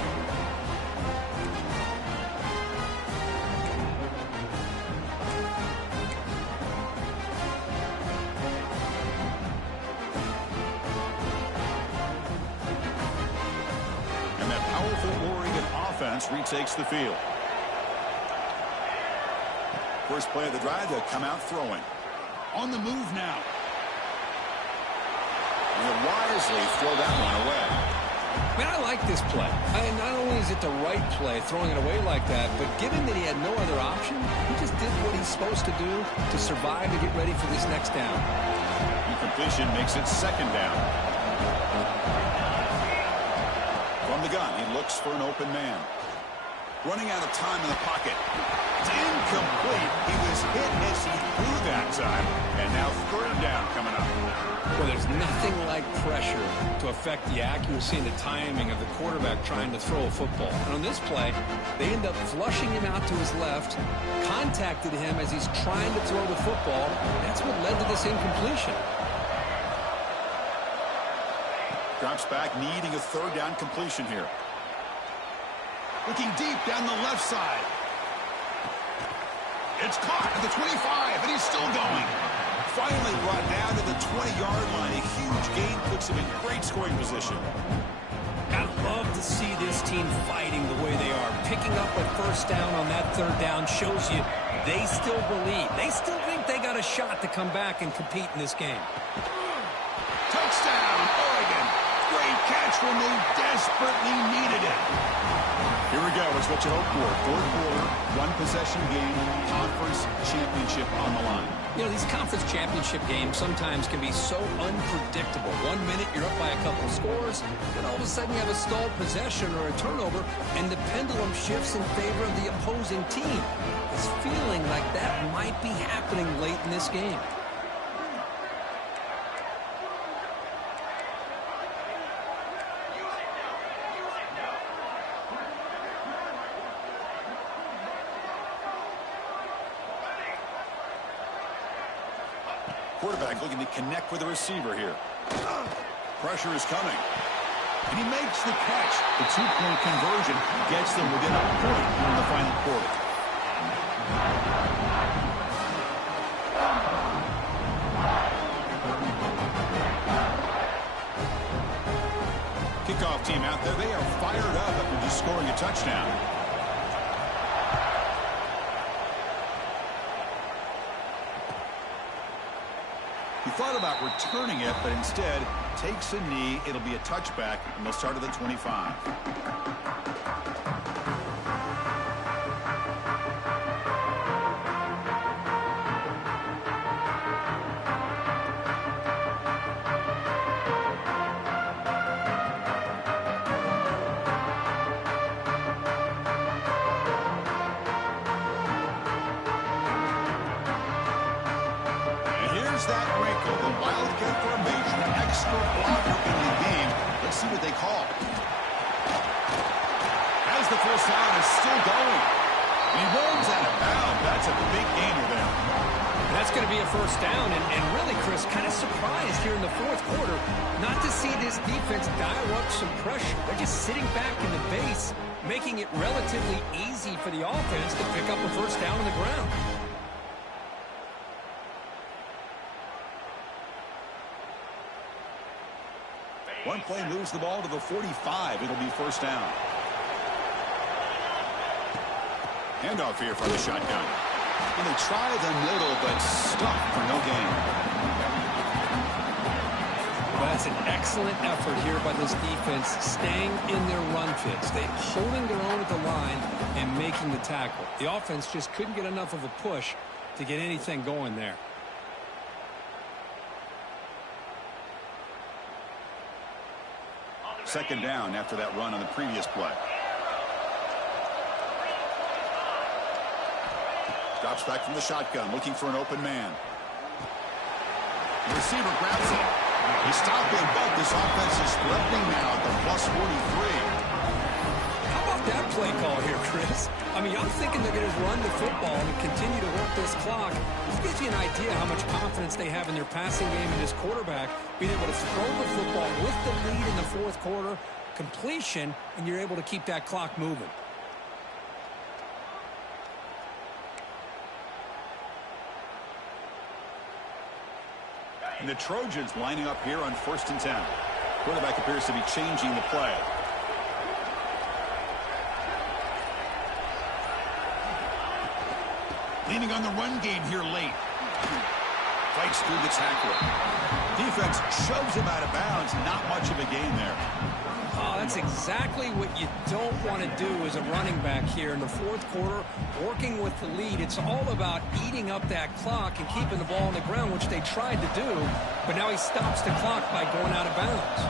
And that powerful Oregon offense retakes the field. First play of the drive, they'll come out throwing. On the move now. And they'll wisely throw that one away. Man, I like this play. Not only is it the right play, throwing it away like that, but given that he had no other option, he just did what he's supposed to do to survive and get ready for this next down. Incompletion makes it second down. From the gun, he looks for an open man. Running out of time in the pocket. It's incomplete. He was hit as he threw that time. And now third down coming up. Well, there's nothing like pressure to affect the accuracy and the timing of the quarterback trying to throw a football. And on this play, they end up flushing him out to his left, contacted him as he's trying to throw the football. That's what led to this incompletion. Drops back, needing a third down completion here. Looking deep down the left side. It's caught at the 25, and he's still going. Finally brought down to the 20-yard line. A huge gain puts him in great scoring position. I love to see this team fighting the way they are. Picking up a first down on that third down shows you they still believe. They still think they got a shot to come back and compete in this game. Touchdown, Oregon. Great catch when they desperately needed it. Here we go. It's what you hope for. Fourth quarter, one-possession game, conference championship on the line. You know, these conference championship games sometimes can be so unpredictable. 1 minute you're up by a couple of scores, then all of a sudden you have a stalled possession or a turnover, and the pendulum shifts in favor of the opposing team. It's feeling like that might be happening late in this game. Quarterback looking to connect with the receiver here. Pressure is coming. And he makes the catch. The two-point conversion gets them within a point in the final quarter. Kickoff team out there, they are fired up after just scoring a touchdown. He thought about returning it, but instead takes a knee. It'll be a touchback, and they'll start at the 25. That wrinkle, the Wildcat formation, an extra blocker in the game. Let's see what they call. As the first down is still going. He rolls out of bounds. That's a big gainer there. That's going to be a first down, and really, Chris, kind of surprised here in the fourth quarter not to see this defense dial up some pressure. They're just sitting back in the base, making it relatively easy for the offense to pick up a first down on the ground. One play moves the ball to the 45. It'll be first down. Handoff here from the shotgun. And they try the middle, but stuck for no gain. Well, that's an excellent effort here by this defense, staying in their run fits. They're holding their own at the line and making the tackle. The offense just couldn't get enough of a push to get anything going there. Second down after that run on the previous play. Drops back from the shotgun, looking for an open man. The receiver grabs it. He's stopping, but this offense is threatening now at the plus 43. How about that play call here, Chris? I mean, I'm thinking they're going to run the football and continue to work this clock. This gives you an idea how much confidence they have in their passing game and this quarterback being able to throw the football with the lead in the fourth quarter, completion, and you're able to keep that clock moving. And the Trojans lining up here on 1st and 10. Quarterback appears to be changing the play. Leaning on the run game here late. Fights through the tackle. Defense shoves him out of bounds. Not much of a gain there. Oh, that's exactly what you don't want to do as a running back here in the fourth quarter, working with the lead. It's all about eating up that clock and keeping the ball on the ground, which they tried to do, but now he stops the clock by going out of bounds.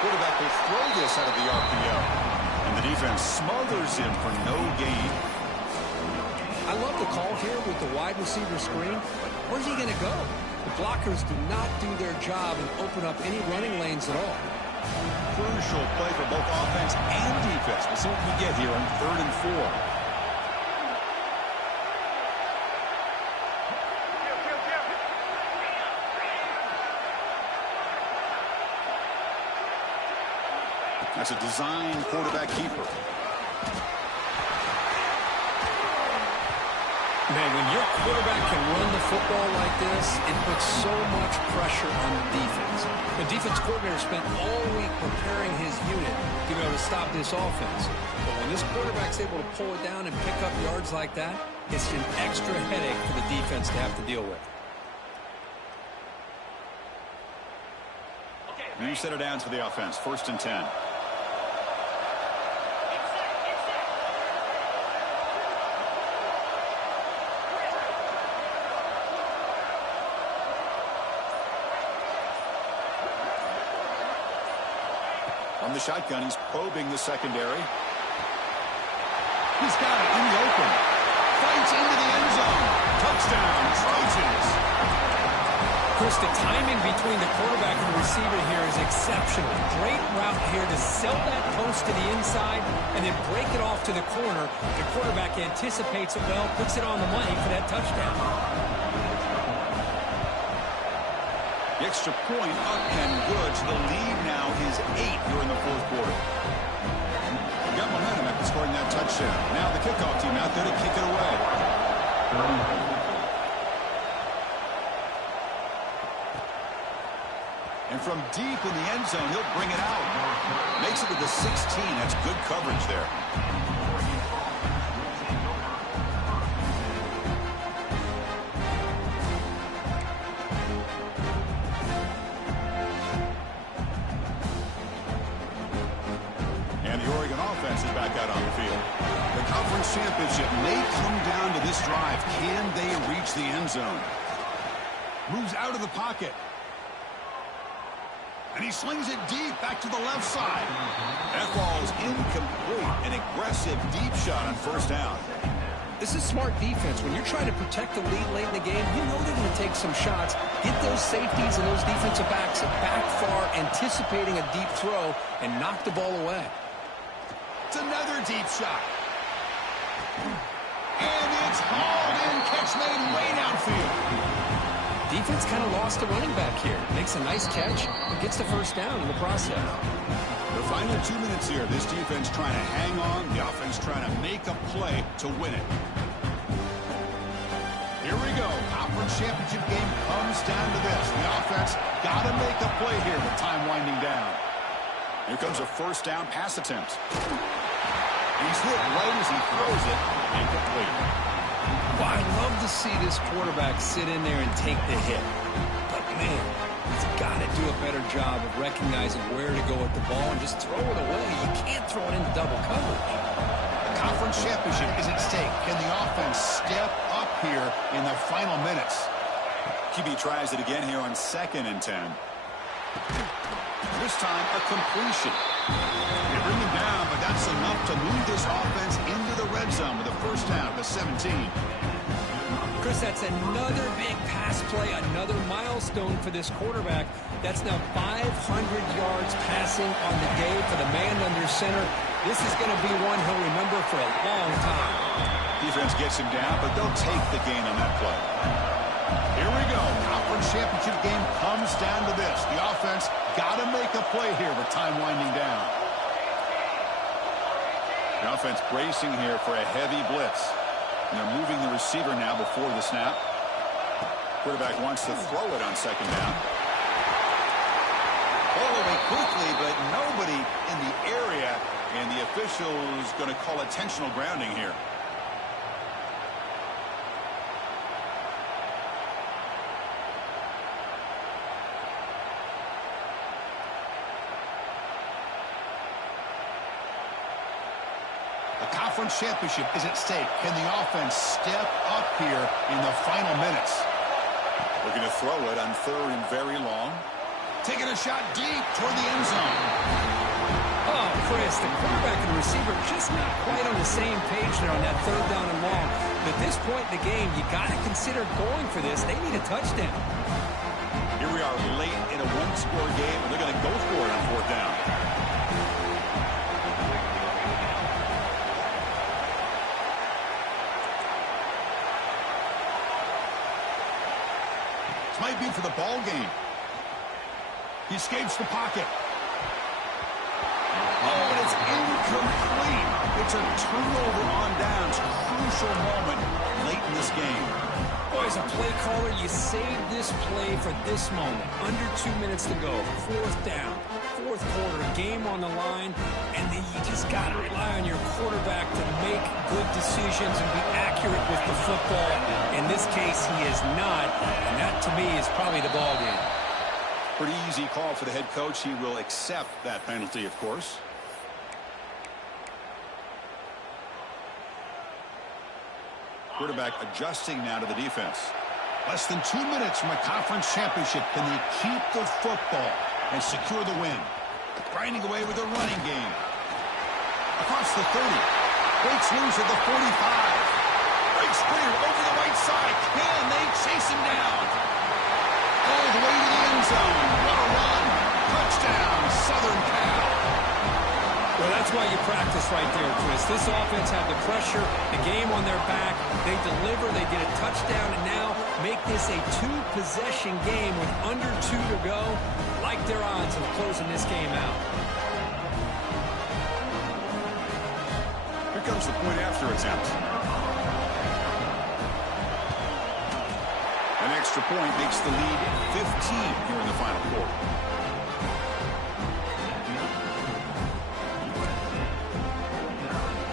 Quarterback will throw this out of the RPO. And the defense smothers him for no gain. I love the call here with the wide receiver screen, but where's he going to go? The blockers do not do their job and open up any running lanes at all. Crucial play for both offense and defense. We'll see what we get here on 3rd and 4. That's a design quarterback keeper. Man, when your quarterback can run the football like this, it puts so much pressure on the defense. The defense coordinator spent all week preparing his unit to be able to stop this offense. But when this quarterback's able to pull it down and pick up yards like that, it's an extra headache for the defense to have to deal with. New set of downs for the offense. 1st and 10. On the shotgun, he's probing the secondary. He's got it in the open. Fights into the end zone. Touchdown, Trojans. Chris, the timing between the quarterback and the receiver here is exceptional. Great route here to sell that post to the inside and then break it off to the corner. The quarterback anticipates it well, puts it on the money for that touchdown. The extra point up and good. So the lead now is 8 here in the fourth quarter. They got momentum after scoring that touchdown. Now the kickoff team out there to kick it away. And from deep in the end zone, he'll bring it out. Makes it to the 16. That's good coverage there. And the Oregon offense is back out on the field. The conference championship may come down to this drive. Can they reach the end zone? Moves out of the pocket. And he slings it deep back to the left side. That ball is incomplete. An aggressive deep shot on first down. This is smart defense. When you're trying to protect the lead late in the game, you know they're going to take some shots. Get those safeties and those defensive backs back far, anticipating a deep throw, and knock the ball away. It's another deep shot. And it's hauled in. Catch made way downfield. Defense kind of lost the running back here. Makes a nice catch, but gets the first down in the process. The final 2 minutes here. This defense trying to hang on. The offense trying to make a play to win it. Here we go. Conference championship game comes down to this. The offense got to make a play here with time winding down. Here comes a first down pass attempt. He's hit right as he throws it. Incomplete. Well, I love to see this quarterback sit in there and take the hit. But, man, he's got to do a better job of recognizing where to go with the ball and just throw it away. You can't throw it into double coverage. The conference championship is at stake. Can the offense step up here in the final minutes? QB tries it again here on 2nd and 10. This time, a completion. They bring him down, but that's enough to move this offense into the red zone with a first down at the 17. Chris, that's another big pass play, another milestone for this quarterback. That's now 500 yards passing on the day for the man under center. This is going to be one he'll remember for a long time. Defense gets him down, but they'll take the gain on that play. Here we go. Conference championship game comes down to this. The offense got to make a play here with time winding down. The offense bracing here for a heavy blitz. And they're moving the receiver now before the snap. Quarterback wants to throw it on 2nd down. Ball away quickly, but nobody in the area. And the official is going to call intentional grounding here. Conference championship is at stake. Can the offense step up here in the final minutes? Looking to throw it on 3rd and very long. Taking a shot deep toward the end zone. Oh, Chris, the quarterback and the receiver just not quite on the same page there on that 3rd down and long. But at this point in the game, you got to consider going for this. They need a touchdown. Here we are late in a one-score game, and they're going to go for it on 4th down. Might be for the ball game. He escapes the pocket. Oh, and it's incomplete. It's a turnover on downs. Crucial moment late in this game. Boy, as a play caller, you saved this play for this moment. Under 2 minutes to go. 4th down. 4th quarter. Game on the line. And then you just got to rely on your quarterback to make good decisions and be accurate with the football. In this case, he is not. And that, to me, is probably the ball game. Pretty easy call for the head coach. He will accept that penalty, of course. Quarterback adjusting now to the defense. Less than 2 minutes from a conference championship. Can they keep the football and secure the win? Grinding away with a running game. Across the 30. Breaks loose at the 45. Breaks clear over the right side. Can they chase him down? All the way to the end zone. What a run. Touchdown, Southern Cal. Well, that's why you practice right there, Chris. This offense had the pressure, the game on their back. They deliver, they get a touchdown, and now make this a two-possession game with under 2 to go. Like their odds of closing this game out. Here comes the point after attempt. An extra point makes the lead 15 here in the final quarter.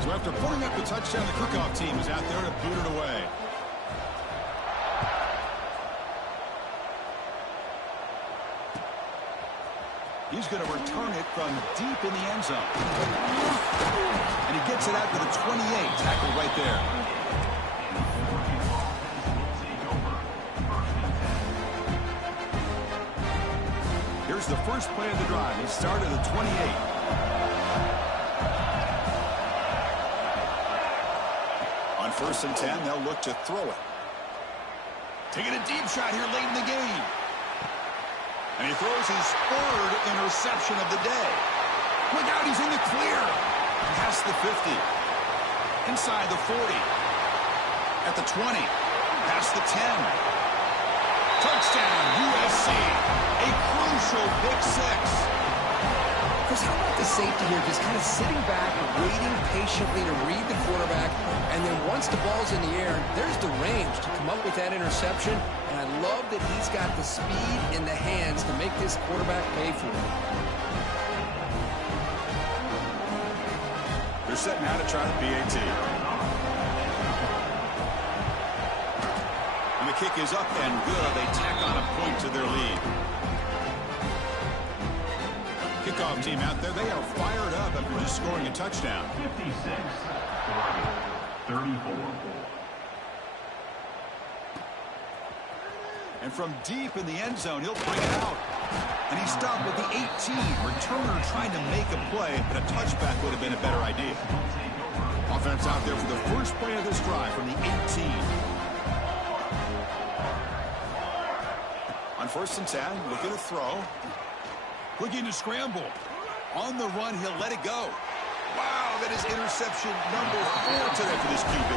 So after putting up the touchdown, the kickoff team is out there to boot it away. He's going to return it from deep in the end zone. And he gets it out to the 28. Tackled right there. Here's the first play of the drive. He started at the 28. On 1st and 10, they'll look to throw it. Taking a deep shot here late in the game. And he throws his 3rd interception of the day. Look out, he's in the clear. Past the 50. Inside the 40. At the 20. Past the 10. Touchdown, USC. A crucial pick 6. Chris, how about the safety here? Just kind of sitting back, waiting patiently to read the quarterback. And then once the ball's in the air, there's the range to come up with that interception. And I love that he's got the speed in the hands to make this quarterback pay for it. They're setting out to try the PAT. And the kick is up and good. They tack on a point to their lead. Kickoff team out there, they are fired up after just scoring a touchdown. 56, 34. And from deep in the end zone, he'll bring it out. And he stopped at the 18. Returner trying to make a play, but a touchback would have been a better idea. Offense out there for the first play of this drive from the 18. On 1st and 10, looking to throw. Looking to scramble. On the run, he'll let it go. Wow, that is interception number 4 today for this QB.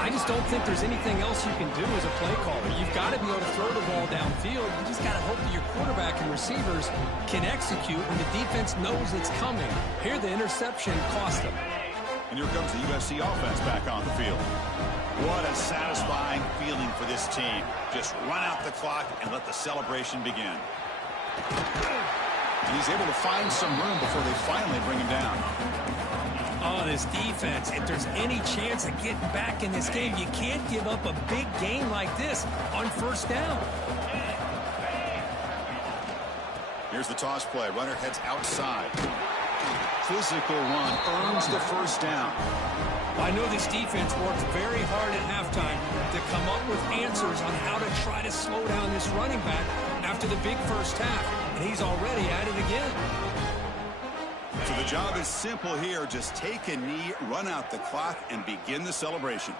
I just don't think there's anything else you can do as a play caller. You've got to be able to throw the ball downfield. You just got to hope that your quarterback and receivers can execute when the defense knows it's coming. Here, the interception cost them. And here comes the USC offense back on the field. What a satisfying feeling for this team. Just run out the clock and let the celebration begin. And he's able to find some room before they finally bring him down. Oh, this defense, if there's any chance of getting back in this game, you can't give up a big game like this on 1st down. Here's the toss play. Runner heads outside. Physical run earns the 1st down. I know this defense worked very hard at halftime to come up with answers on how to try to slow down this running back after the big 1st half, and he's already at it again. So the job is simple here. Just take a knee, run out the clock, and begin the celebration.